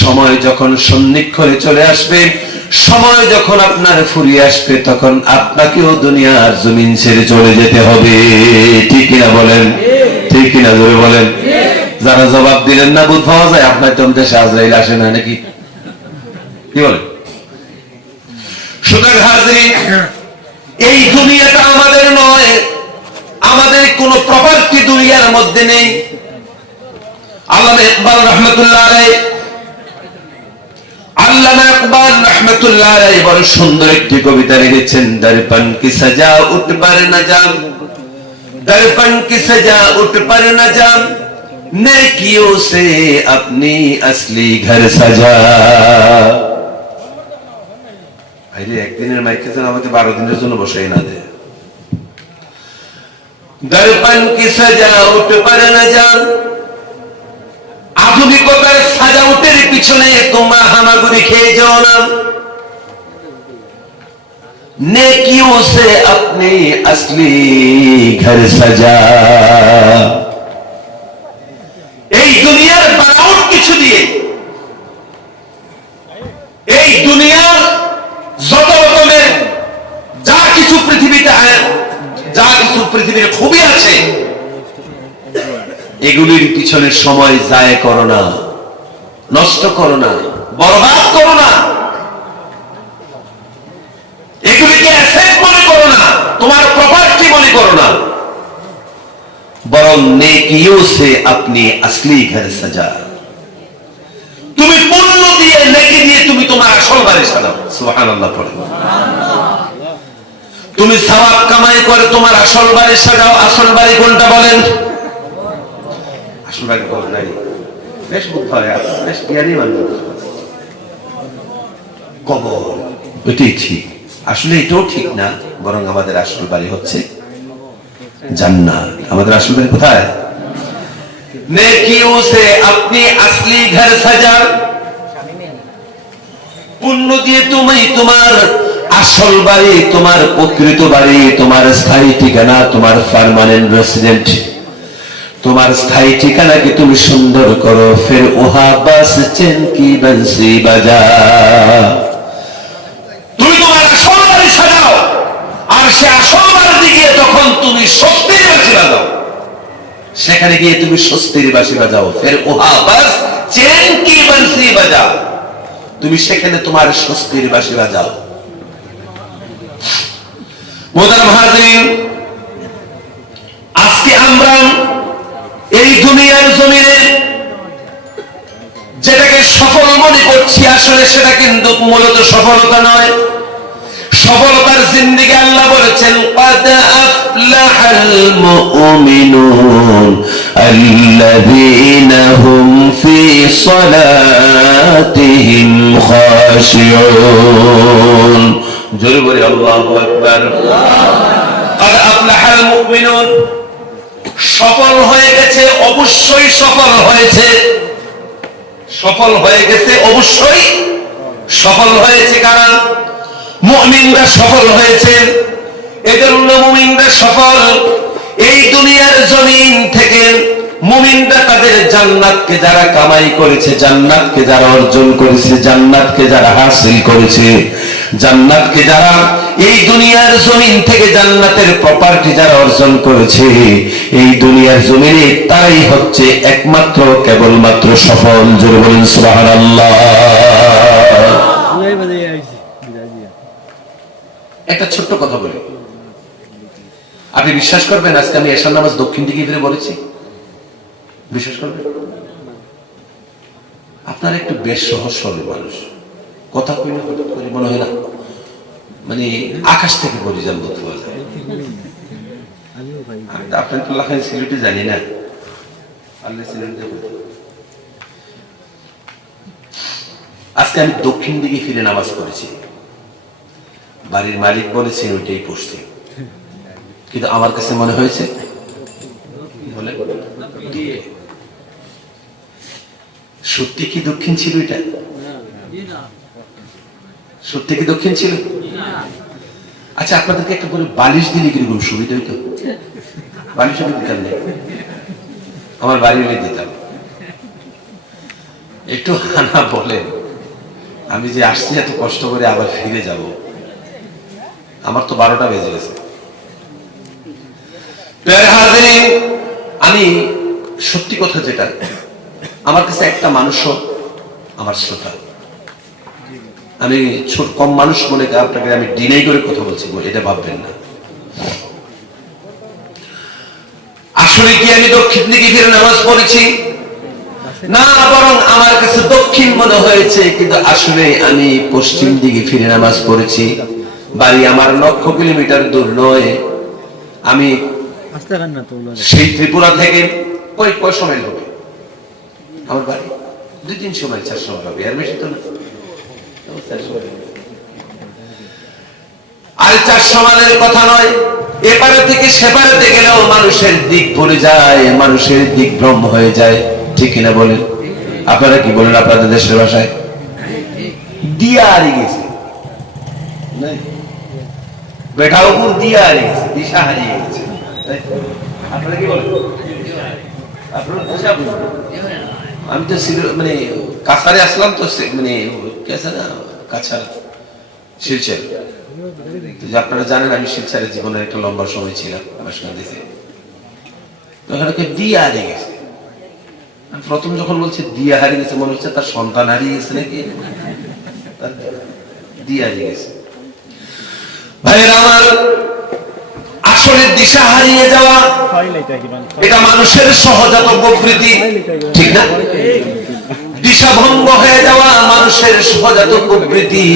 সময় যখন সন্নিক্ষণে চলে আসবে, সময় যখন আপনার ফুরিয়ে আসবে, তখন আপনাকেও দুনিয়ার জমিন ছেড়ে চলে যেতে হবে। ঠিক কিনা বলেন? ঠিক কিনা জোরে বলেন। যারা জবাব দিলেন না বুঝ পাওয়া যায়, আপনার তো দেশে আজরাইল আসে না নাকি? কি বলেন? সুতরাং হাজরিন, এই দুনিয়াটা আমাদের নয়, আমাদের কোন প্রপার্টি দুনিয়ার মধ্যে নেই। আল্লামা ইকবাল রহমতুল্লাহ আলাইহি, আল্লামা ইকবাল রহমতুল্লাহ আলাইহি বড় সুন্দর একটি কবিতা লিখেছেন। দর্পণ কি সজা উঠ पर न जान, दर्पण की सजा उठ पर न जान, नेकियों से अपनी असली घर सजा। আরে একদিনের মাইকে যেন আমাকে 12 দিনের জন্য বসাই না দেয়। दर्पण की सजा उठ पर न जान, আধুনিকতার সাজাউটের পিছনে তোমরা হামাগুড়ি খেয়ে যাও না। नेकियों से अपने असली घर सजा। এই দুনিয়ার বানাউট কিছু দিয়ে, এই দুনিয়ার যত রকমের যা কিছু পৃথিবীতে যা কিছু পৃথিবীর খুবই আছে, এগুলির পিছনে সময় যায় করো না, নষ্ট করো না, বরবাদ করো না। এগুলিকে অ্যাসেট মনে করো না, তোমার প্রপার্টি মনে করো না, বরং নেকিयों से अपनी असली घर सजा। তুমি পুণ্য দিয়ে, নেকি দিয়ে তুমি তোমার আসল বাড়ি সাজাও। সুবহানাল্লাহ পড়ো। তুমি সওয়াব কামাই করে তোমার আসল বাড়ি সাজাও। আসল বাড়ি কোনটা বলেন? আসল বাড়ি কোনটা? নাই বেশ বুদ্ধ হয়, বেশ জ্ঞানী মানুষ। কবর, এটাই ঠিক। আসলে এটাও ঠিক না, বরং আমাদের আসল বাড়ি হচ্ছে জান্নাত। আমাদের আসল বাড়ি কোথায়? নেকিयों से अपनी असली घर सजा। পুণ্য দিয়ে তুমি তোমার আসল বাড়ি, তোমার প্রকৃত বাড়ি, তোমার স্থায়ী ঠিকানা, তোমার পার্মানেন্ট রেসিডেন্ট, তোমার স্থায়ী ঠিকানাকে তুমি সুন্দর করো। ফির ওহা বাস চেন কি বংশী বাজা। তুমি তোমার আসল বাড়ি সাজাও, আর সে আসল বাড়িতে গিয়ে তখন তুমি স্বস্তির বাঁশি বাজাও। সেখানে গিয়ে তুমি স্বস্তির বাঁশি বাজাও। ফির ওহা বাস চেন কি বংশী বাজা। তুমি সেখানে তোমার স্বস্তির বাঁশি বাজাও। মোহতারাম হাজিরিন, আজকে আমরা এই দুনিয়ার জমিনে যেটাকে সফল মনে করছি, আসলে সেটা কিন্তু মূলত সফলতা নয়। সফলতার জিন্দেগি আল্লাহ বলেছেন قد أفلح المؤمنون الذين هم في صلاتهم خاشعون। জোরে বলি আল্লাহু আকবার। قد أفلح المؤمنون, সফল হয়ে গেছে, অবশ্যই সফল হয়েছে। সফল হয়ে গেছে, অবশ্যই সফল হয়েছে। কারণ মুমিনরা সফল হয়েছে। এদের মুমিনরা সফল। এই দুনিয়ার জমিন থেকে মুমিনরা তাদের জান্নাতকে যারা কামাই করেছে, জান্নাতকে যারা অর্জন করেছে, জান্নাতকে যারা হাসিল করেছে, জান্নাতকে যারা এই দুনিয়ার জমিন থেকে জান্নাতের প্রপার্টি যারা অর্জন করেছে, এই দুনিয়ার জমিনে তারাই হচ্ছে একমাত্র কেবলমাত্র সফল। জোরে বলেন সুবহানাল্লাহ। একটা ছোট্ট কথা বলি, আপনি বিশ্বাস করবেন আজকে আমি এশার নামাজ দক্ষিণ দিকে ফিরে বলেছি? বিশ্বাস করবেন? আপনার একটু বেশ সহজ সরল মানুষ, কথা কই না কথা কই মনে হয় না, মানে আকাশ থেকে বলি যান বলতে পারবেন। আপনার তো লেখা সিলেটে জানি না, আল্লাহ ছিলেন আজকে আমি দক্ষিণ দিকে ফিরে নামাজ পড়েছি, বাড়ির মালিক বলেছেন ওইটাই পড়ছি, কিন্তু আমার কাছে মনে হয়েছে বলে সত্যি কি দক্ষিণ ছিল? এটা সত্যি কি দক্ষিণ ছিল? আচ্ছা, আপনাদেরকে একটা করে বালিশ দিলে কিরকম সুবিধা হইতো? বালিশ আমি দিতাম না, আমার বাড়ি হলে দিতাম। একটু হানা বলেন, আমি যে আসছি এত কষ্ট করে আবার ফিরে যাব, আমার তো 12টা বেজে গেছে। আমি সত্যি কথা যেটা, আমার কাছে একটা মানুষও আমার শ্রোতা। আমি ছোট কম মানুষ মনে আপনাকে আমি ডিনাই করে কথা বলছি, এটা ভাববেন না। আসলে কি আমি দক্ষিণ দিকে ফিরে নামাজ পড়েছি? না, বরং আমার কাছে দক্ষিণ মনে হয়েছে, কিন্তু আসলে আমি পশ্চিম দিকে ফিরে নামাজ পড়েছি। বাড়ি আমার লক্ষ কিলোমিটার দূর নয়, আমি সেই ত্রিপুরা থেকে কয়শো মাইল হবে আমার বাড়ি, 200-300 মাইল, 400 মাইল হবে, এর বেশি তো না। আর 400 মাইলের কথা নয়, এপারে থেকে সেপারেতে গেলেও মানুষের দিক ভুলে যায়, মানুষের দিক ভ্রম হয়ে যায়, ঠিক কিনা বলেন? আপনারা কি বলেন আপনাদের দেশের ভাষায়? দিয়া হারিয়ে গেছে, বেটা উপর দিয়া হারিয়ে গেছে, দিশা হারিয়ে গেছে। আপনারা কি বলেন? আমি তো মানে কাছারে আসলাম তো, মানে না কাছাড় শিলচর, আপনারা জানেন আমি শিলচরে জীবনের একটা লম্বা সময় ছিলাম বাসনাদিতে। ওখানে দিয়া হারিয়ে গেছে। প্রথম যখন বলছে দিয়া হারিয়ে গেছে, মনে হচ্ছে তার সন্তান হারিয়ে গেছে নাকি, দিয়া হারিয়ে গেছে। ভাইয়েরা আমার, আসলে দিশা হারিয়ে যাওয়া এটা মানুষের সহজাত প্রকৃতি, ঠিক না? দিশা ভঙ্গ হয়ে যাওয়া মানুষের সহজাত প্রকৃতি।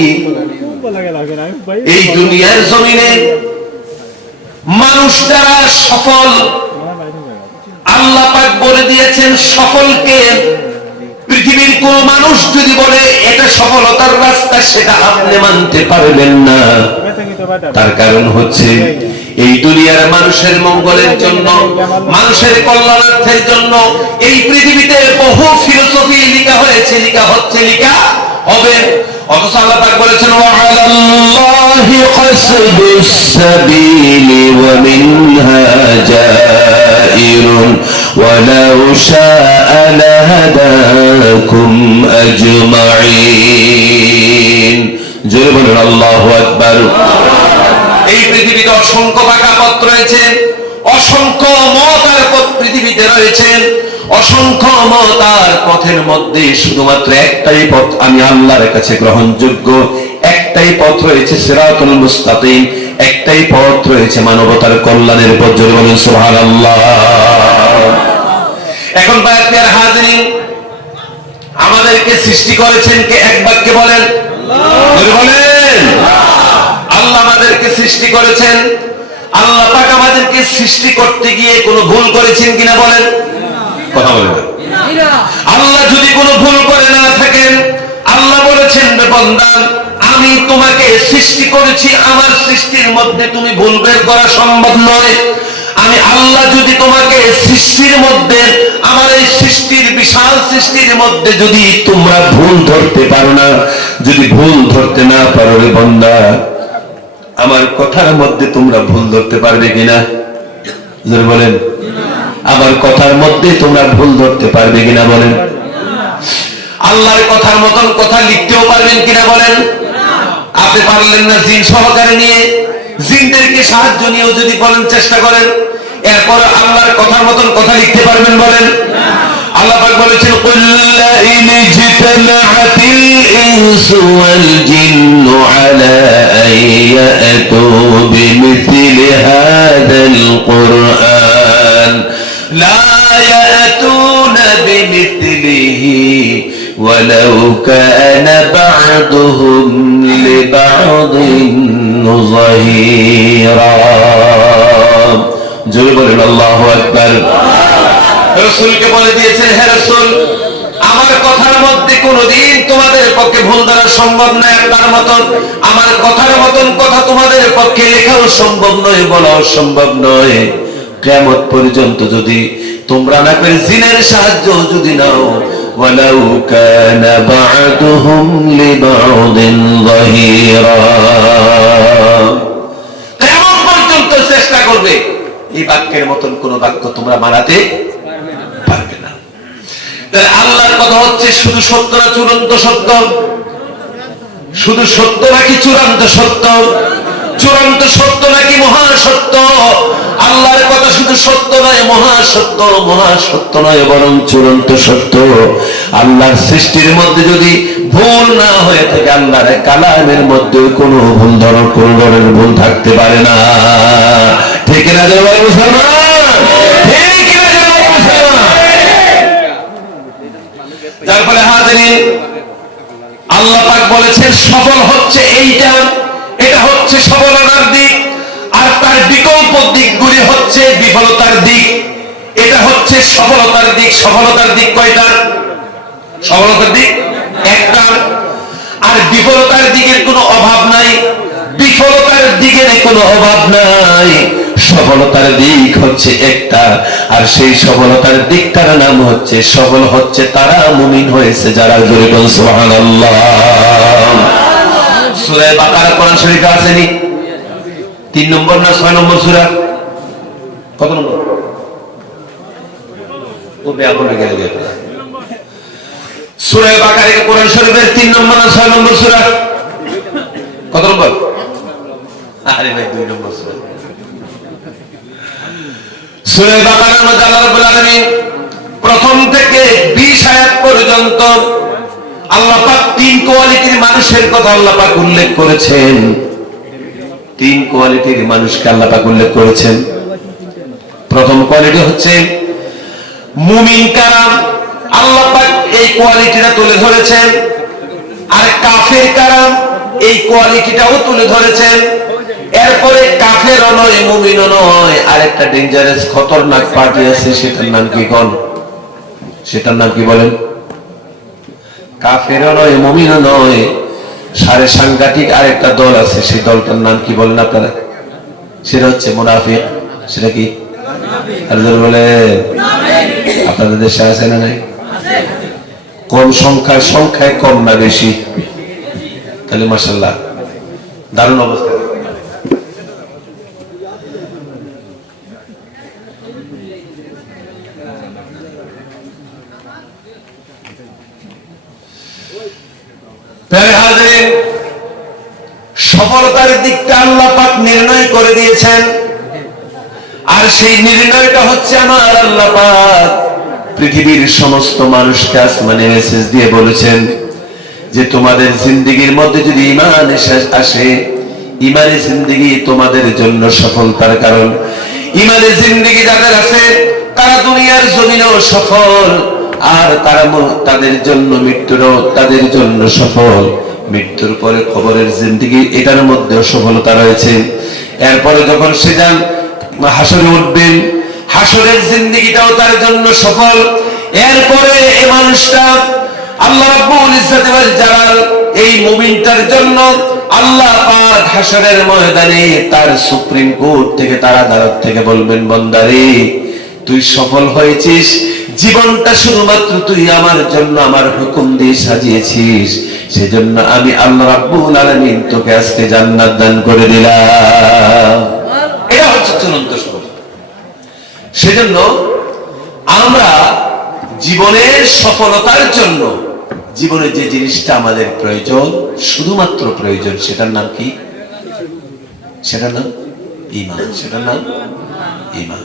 এই দুনিয়ার জমিনে মানুষ দ্বারা সফল, আল্লাহ পাক বলে দিয়েছেন সফলকে। পৃথিবীর কোন মানুষ যদি বলে এটা সফলতার রাস্তা, সেটা আপনি মানতে পারবেন না। তার কারণ হচ্ছে এই দুনিয়ার মানুষের মঙ্গলের জন্য, মানুষের কল্যাণার্থের জন্য এই পৃথিবীতে বহু ফিলোসফি লেখা হয়েছে, লেখা হচ্ছে, লেখা হবে। অথচ আল্লাহ পাক বলেছেন ওয়ালাল্লাহি কাসদুস সাবিলি ওয়া মিনহা জাইরুন ওয়ালাউ শাআ লাহাদাকুম আজমাইন। জোরে বলুন আল্লাহু আকবার। এই পৃথিবীতে অসংখ্য বাঁকা পথ রয়েছে, অসংখ্য মতার পথ পৃথিবীতে রয়েছে, অসংখ্য মতার পথের মধ্যে শুধুমাত্র একটাই পথ আমি আল্লাহর কাছে গ্রহণযোগ্য, একটাই পথ রয়েছে সিরাতুল মুস্তাকিম, একটাই পথ রয়েছে মানবতার কল্যাণের পথ। জোরে বলুন সুবহানাল্লাহ। এখন বায়াতের হাজিরিন, আমাদেরকে সৃষ্টি করেছেন কে? এক বাক্যে বলেন, জোরে বলেন। আল্লাহ আমাদেরকে সৃষ্টি করেছেন। আল্লাহ পাক আমাদেরকে সৃষ্টি করতে গিয়ে কোনো ভুল করেছেন কিনা বলেন? কথা বলেন না। আল্লাহ যদি কোনো ভুল করে না থাকেন, আল্লাহ বলেছেন বান্দা আমি তোমাকে সৃষ্টি করেছি, আমার সৃষ্টির মধ্যে তুমি ভুল বের করা সম্ভব নয়। আমি আল্লাহ যদি তোমাকে সৃষ্টির মধ্যে, আমার এই সৃষ্টির বিশাল সৃষ্টির মধ্যে যদি তোমরা ভুল ধরতে পারো না, যদি ভুল ধরতে না পারো রে বান্দা, আমার কথার মধ্যে তোমরা ভুল ধরতে পারবে কিনা? জোরে বলেন। আমার কথার মধ্যে তোমরা ভুল ধরতে পারবে কিনা বলেন? আল্লাহর কথার মতন কথা লিখতেও পারবেন কিনা বলেন? আপনি পারলেন না, জিন সহকারে নিয়ে জিনদেরকে সাহায্য নিয়েও যদি বলেন চেষ্টা করেন, এরপর আল্লাহর কথার মতন কথা লিখতে পারবেন বলেন? আল্লাহ পাক বলেছেন কুল লা ইন জিতামাআতিল ইনসু ওয়াল জিন্নু আলা আন ইয়াতু বিমিথলি হাদাল কুরআন লা ইয়াতুনা বিমিথলিহি ওয়ালাউ কানা বা'দুহুম লিবা'দিন যাহীরা। জোরে বলেন আল্লাহু আকবার। রাসূলকে বলে দিয়েছেন, হে রাসূল, আমার কথার মধ্যে কোনোদিন তোমাদের পক্ষে ভুল ধরা সম্ভব নয়, তার মতন আমার কথার মতন কথা তোমাদের পক্ষে লেখাও সম্ভব নয়, বলাও সম্ভব নয়। কিয়ামত পর্যন্ত যদি তোমরা না করে জিনের সাহায্য যদি নাও, ওয়ালাউ কানা বা'দুহুম লিবা'দিন যাহিরা, কিয়ামত পর্যন্ত চেষ্টা করবে এই বাক্যের মতন কোন বাক্য তোমরা বানাতে পারবে না। তাহলে আল্লাহর কথা হচ্ছে শুধু সত্য না চূড়ান্ত সত্য? শুধু সত্য নাকি চূড়ান্ত সত্য? চূড়ান্ত সত্য নাকি মহাসত্য? আল্লাহর কথা শুধু সত্য নয়, মহাসত্য, মহাসত্য নয় বরং চূড়ান্ত সত্য। আল্লাহর সৃষ্টির মধ্যে যদি ভুল না হয়ে থাকে, আল্লাহর কালামের মধ্যে কোনো ভুল ধরনের ভুল থাকতে পারে না। ঠিক না জয় মুসলমান? ঠিক না জয় মুসলমান? যার ফলে হাজিরিন, আল্লাহ পাক বলেছেন সফল হচ্ছে এইটা, এটা হচ্ছে সফলতার দিক, আর তার বিকল্প দিকগুলি হচ্ছে বিফলতার দিক। এটা হচ্ছে সফলতার দিক। সফলতার দিক কয়টা? সফলতার দিক একটা, আর বিফলতার দিকের কোনো অভাব নাই। বিফলতার দিকের কোনো অভাব নাই, সফলতার দিক হচ্ছে একটা, আর সেই সফলতার দিকটার নাম হচ্ছে, সফল হচ্ছে তারা মুমিন হয়েছে যারা, জোরে বলুন সুবহানাল্লাহ। সূরা বাকারা কোরআন শরীফে আসেনি? 3 নম্বর না 6 নম্বর সূরা? কত নম্বর? ও ব্যাপক গেলে গেল। সূরা বাকারা কোরআন শরীফের 3 নম্বর না 6 নম্বর সূরা? কত নম্বর? আরে ভাই 2 নম্বর সূরা। সূরা বাকারার মধ্যে আল্লাহ রাব্বুল আলামিন প্রথম থেকে 20 আয়াত পর্যন্ত আল্লাহ পাক 3 কোয়ালিটির মানুষের কথা আল্লাহ পাক উল্লেখ করেছেন। 3 কোয়ালিটির মানুষকে আল্লাহ পাক উল্লেখ করেছেন। প্রথম কোয়ালিটি হচ্ছে মুমিন কারা, আল্লাহ পাক এই কোয়ালিটিটা তুলে ধরেছেন। আর কাফের কারা, এই কোয়ালিটিটাও তুলে ধরেছেন। এরপরে কাফেরও নয়, মুমিনও নয়, আরেকটা ডেঞ্জারাস খতরনাক পার্টি আছে, সেটার নাম কি কোন? সেটার নাম কি বলেন? কাফেরও নয়, মুমিনও নয়, সারে সাংঘাতিক আরেকটা দল আছে, সেই দলটার নাম কি বলেন আপনারা? সেটা হচ্ছে মুনাফিক। সেটা কি? আর বলে আপনাদের দেশে আছে না নাই? কম সংখ্যায় কম না বেশি? তাহলে মাশাআল্লাহ দারুণ অবস্থা। সফলতার দিকটা আল্লাহ পাক নির্ণয় করে দিয়েছেন, আর সেই নির্ণয়টা হচ্ছে আমার আল্লাহ পাক পৃথিবীর সমস্ত মানুষকে আসমানে মেসেজ দিয়ে বলেছেন যে তোমাদের জিন্দেগির মধ্যে যদি ঈমান আসে, ঈমানে জিন্দেগি তোমাদের জন্য সফলতার কারণ। ঈমানে জিন্দেগি যাদের আছে তারা দুনিয়ার জমিনেও সফল, আর তারা তাদের জন্য মৃত্যুরও তাদের জন্য সফল। মৃত্যুর পরে খবরের জিন্দেগি, এটার মধ্যেও সফলতা রয়েছে। এরপরে যখন সে যান হাসরে উঠবেন, হাসরের জিন্দেগিটাও তার জন্য সফল। এরপরে এই মানুষটা আল্লাহ রাব্বুল ইজ্জত ওয়াল জালাল এই মুমিনটার জন্য আল্লাহ পাক হাসরের ময়দানে তার সুপ্রিম কোর্ট থেকে, তার আদালত থেকে বলবেন, বান্দারে তুই সফল হয়েছিস, জীবনটা শুধুমাত্র তুই আমার জন্য আমার হুকুম দিয়ে সাজিয়েছিস, সেজন্য আমি আল্লাহ রাব্বুল আলামিন তোকে আজকে জান্নাত দান করে দিলাম। এটা হচ্ছে চূড়ান্ত সফলতা। সেজন্য আমরা জীবনের সফলতার জন্য জীবনে যে জিনিসটা আমাদের প্রয়োজন, শুধুমাত্র প্রয়োজন, সেটার নাম কি? সেটার নাম ঈমান। সেটার নাম ঈমান।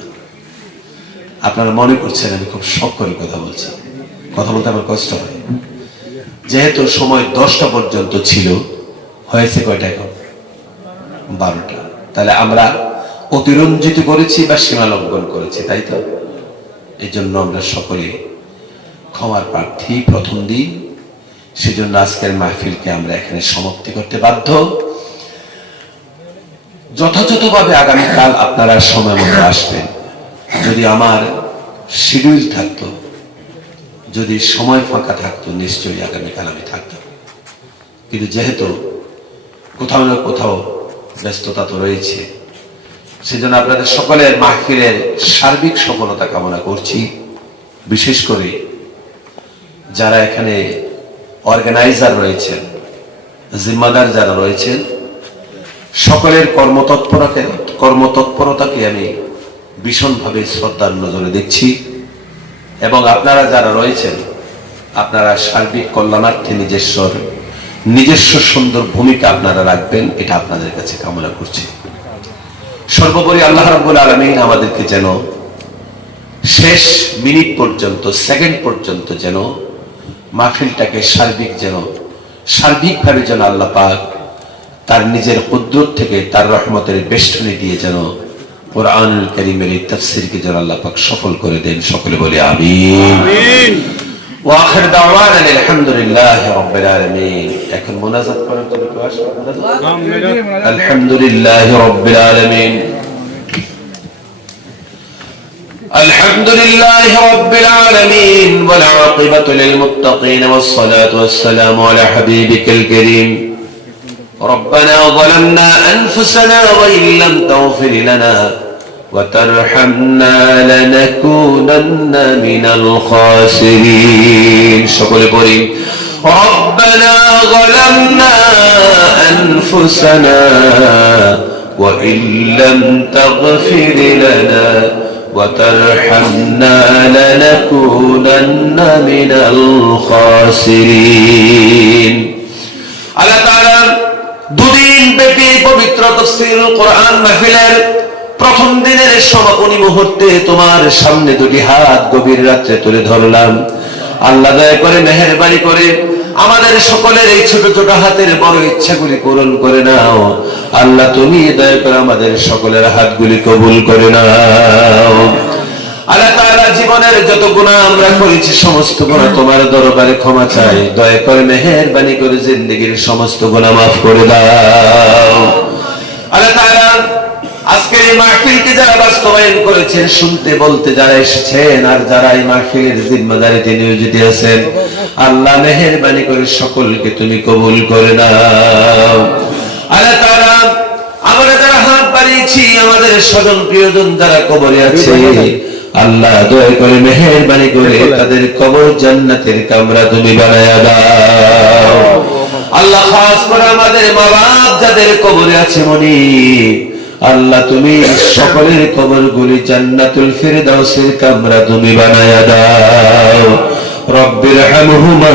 আপনারা মনে করছেন আমি খুব শখ করে কথা বলছি, কথা বলতে আমার কষ্ট হয়। যেহেতু সময় 10টা পর্যন্ত ছিল, হয়েছে কয়টা এখন? 12টা। তাহলে আমরা অতিরঞ্জিত করেছি বা সীমা লঙ্ঘন করেছি, তাই তো? এই জন্য আমরা সকলে ক্ষমার প্রার্থী। প্রথম দিন, সেজন্য আজকের মাহফিলকে আমরা এখানে সমাপ্তি করতে বাধ্য। যথাযথভাবে আগামীকাল আপনারা সময় মতো আসবেন। যদি আমার শিডিউল থাকতো, যদি সময় ফাঁকা থাকতো, নিশ্চয়ই আগামীকাল আমি থাকতাম। কিন্তু যেহেতু কোথাও না কোথাও ব্যস্ততা তো রয়েছে, সেজন্য আপনাদের সকলের মাহফিলের সার্বিক সফলতা কামনা করছি। বিশেষ করে যারা এখানে অর্গানাইজার রয়েছেন, জিম্মাদার যারা রয়েছেন, সকলের কর্মতৎপরতাকে আমি ভীষণভাবে শ্রদ্ধার নজরে দেখছি। এবং আপনারা যারা রয়েছেন, আপনারা সার্বিক কল্যাণার্থে নিজস্ব সুন্দর ভূমিকা আপনারা রাখবেন, এটা আপনাদের কাছে কামনা করছি। সর্বোপরি আল্লাহ রাব্বুল আলামিন আমাদেরকে যেন শেষ মিনিট পর্যন্ত, সেকেন্ড পর্যন্ত যেন মাহফিলটাকে সার্বিকভাবে যেন আল্লাহ পাক তার নিজের কুদরত থেকে, তার রহমতের বেষ্টনী দিয়ে যেন কুরআনুল কারীমের এই তাফসীরকে যেন আল্লাহ পাক সফল করে দেন। সকলে বলি আমিন। ওয়া আখির দাওয়ানা আলহামদুলিল্লাহি রাব্বিল আলামিন। এখন মুনাজাত করেন তো একটু আসুন। আলহামদুলিল্লাহি রাব্বিল আলামিন। الحمد لله رب العالمين والعاقبة للمتقين والصلاة والسلام على حبيبك الكريم. ربنا ظلمنا أنفسنا وإن لم تغفر لنا وترحمنا لنكونن من الخاسرين. شكرا لكم. ربنا ظلمنا أنفسنا وإن لم تغفر لنا وترحمنا لنكونن من الخاسرين. আল্লাহ তাআলা দুদিন ব্যাপী পবিত্র তাফসীরুল কোরআন মাহফিলের প্রথম দিনের সমাপনী মুহূর্তে তোমার সামনে দুটি হাত গভীর রাত্রে তুলে ধরলাম। আল্লাহ দয়া করে মেহেরবানি করে আমাদের সকলের এই ছোট ছোট হাতের বড় ইচ্ছাগুলি পূরণ করে নাও। আল্লাহ তুমি দয়া করে আমাদের সকলের হাতগুলি কবুল করে নাও। আল্লাহ তাআলা জীবনের যত গুনাহ আমরা করেছি সমস্ত গুনাহ তোমার দরবারে ক্ষমা চাই। দয়া করে মেহেরবানি করে জিন্দেগীর সমস্ত গুনাহ মাফ করে দাও। আল্লাহ তাআলা আজকের এই মাহফিলকে যারা বাস্তবায়ন করেছেন, শুনতে বলতে যারা এসেছেন, আর যারা এই মাহফিলের জিম্মাদারিতে নিয়োজিত আছেন, আল্লাহ মেহেরবানি করে সকলকে তুমি কবুল করে নাও। আল্লাহ তাআলা আমরা যারা হাত বাড়িয়েছি, আমাদের স্বজন প্রিয়জন যারা কবরে আছে, আল্লাহ দয়া করে মেহেরবানি করে তাদের কবর জান্নাতের কামরা তুমি বানায়া দাও। আল্লাহ খাস করে আমাদের মা বাপ যাদের কবরে আছে মনি, আল্লাহ তুমি সকলের কবরগুলি জান্নাতুল ফিরদাউসের কামরা তুমি বানায়া দাও। রব্বিরহামহুমা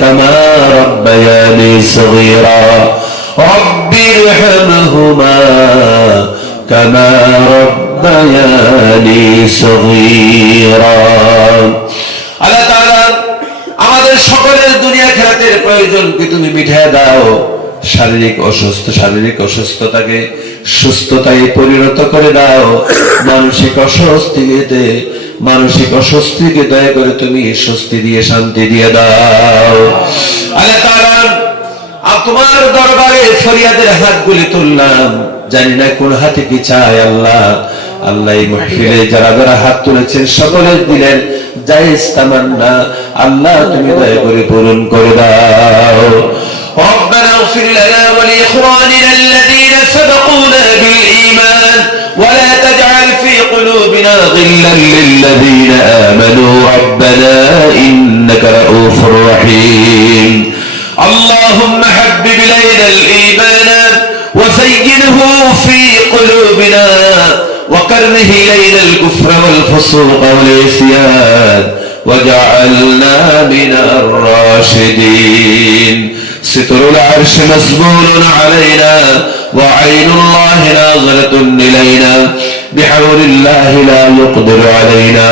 কামা রাব্বায়ানি সগীরা। রব্বিরহামহুমা কামা রাব্বায়ানি সগীরা। আল্লাহ তাআলা আমাদের সকলের দুনিয়া খেরাতের প্রয়োজনকে তুমি মিটায় দাও। শারীরিক অসুস্থতাকে সুস্থতায় পরিণত করে দাও। মানসিক অস্বস্তিকে দয়া করে তুমি স্বস্তি দিয়ে শান্তি দিয়ে দাও। আল্লাহ তাআলা তোমার দরবারে ফরিয়াদের হাতগুলি তুললাম, জানি না কোন হাতে কি চায়। আল্লাহ এই মাহফিলে যারা যারা হাত তুলেছেন সকলের দিলের জায়েজ তামান্না আল্লাহ তুমি দয়া করে পূরণ করে দাও। ربنا اغفر لنا ولإخواننا الذين سبقونا بالإيمان ولا تجعل في قلوبنا غلا للذين آمنوا ربنا إنك رؤوف رحيم. اللهم حبب إلينا الإيمان وزينه في قلوبنا وكره إلينا الكفر والفسوق والعصيان واجعلنا من الراشدين. ستر العرش مسبول علينا وعين الله ناظرة إلينا بحول الله لا يقدر علينا.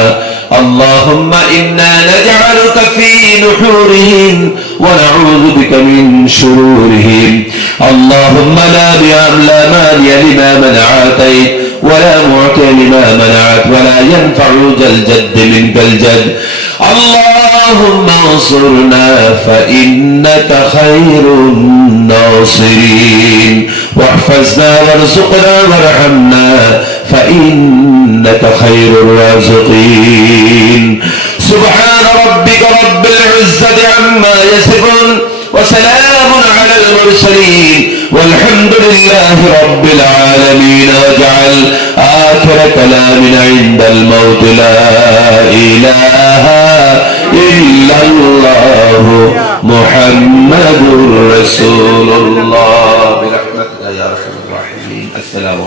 اللهم إنا نجعلك في نحورهم ونعوذ بك من شرورهم. اللهم لا مانع لما منعت ولا معطي لما منعت ولا ينفع ذا الجد منك الجد. اللهم انصرنا فإنك خير الناصرين واحفظنا وارزقنا وارحمنا فإن إنك خير الرازقين سبحان ربك رب العزة عما يصفون وسلام على المرسلين والحمد لله رب العالمين واجعل آخر كلامنا عند الموت لا إله إلا الله محمد رسول الله برحمتك يا أرحم الراحمين. السلام عليكم.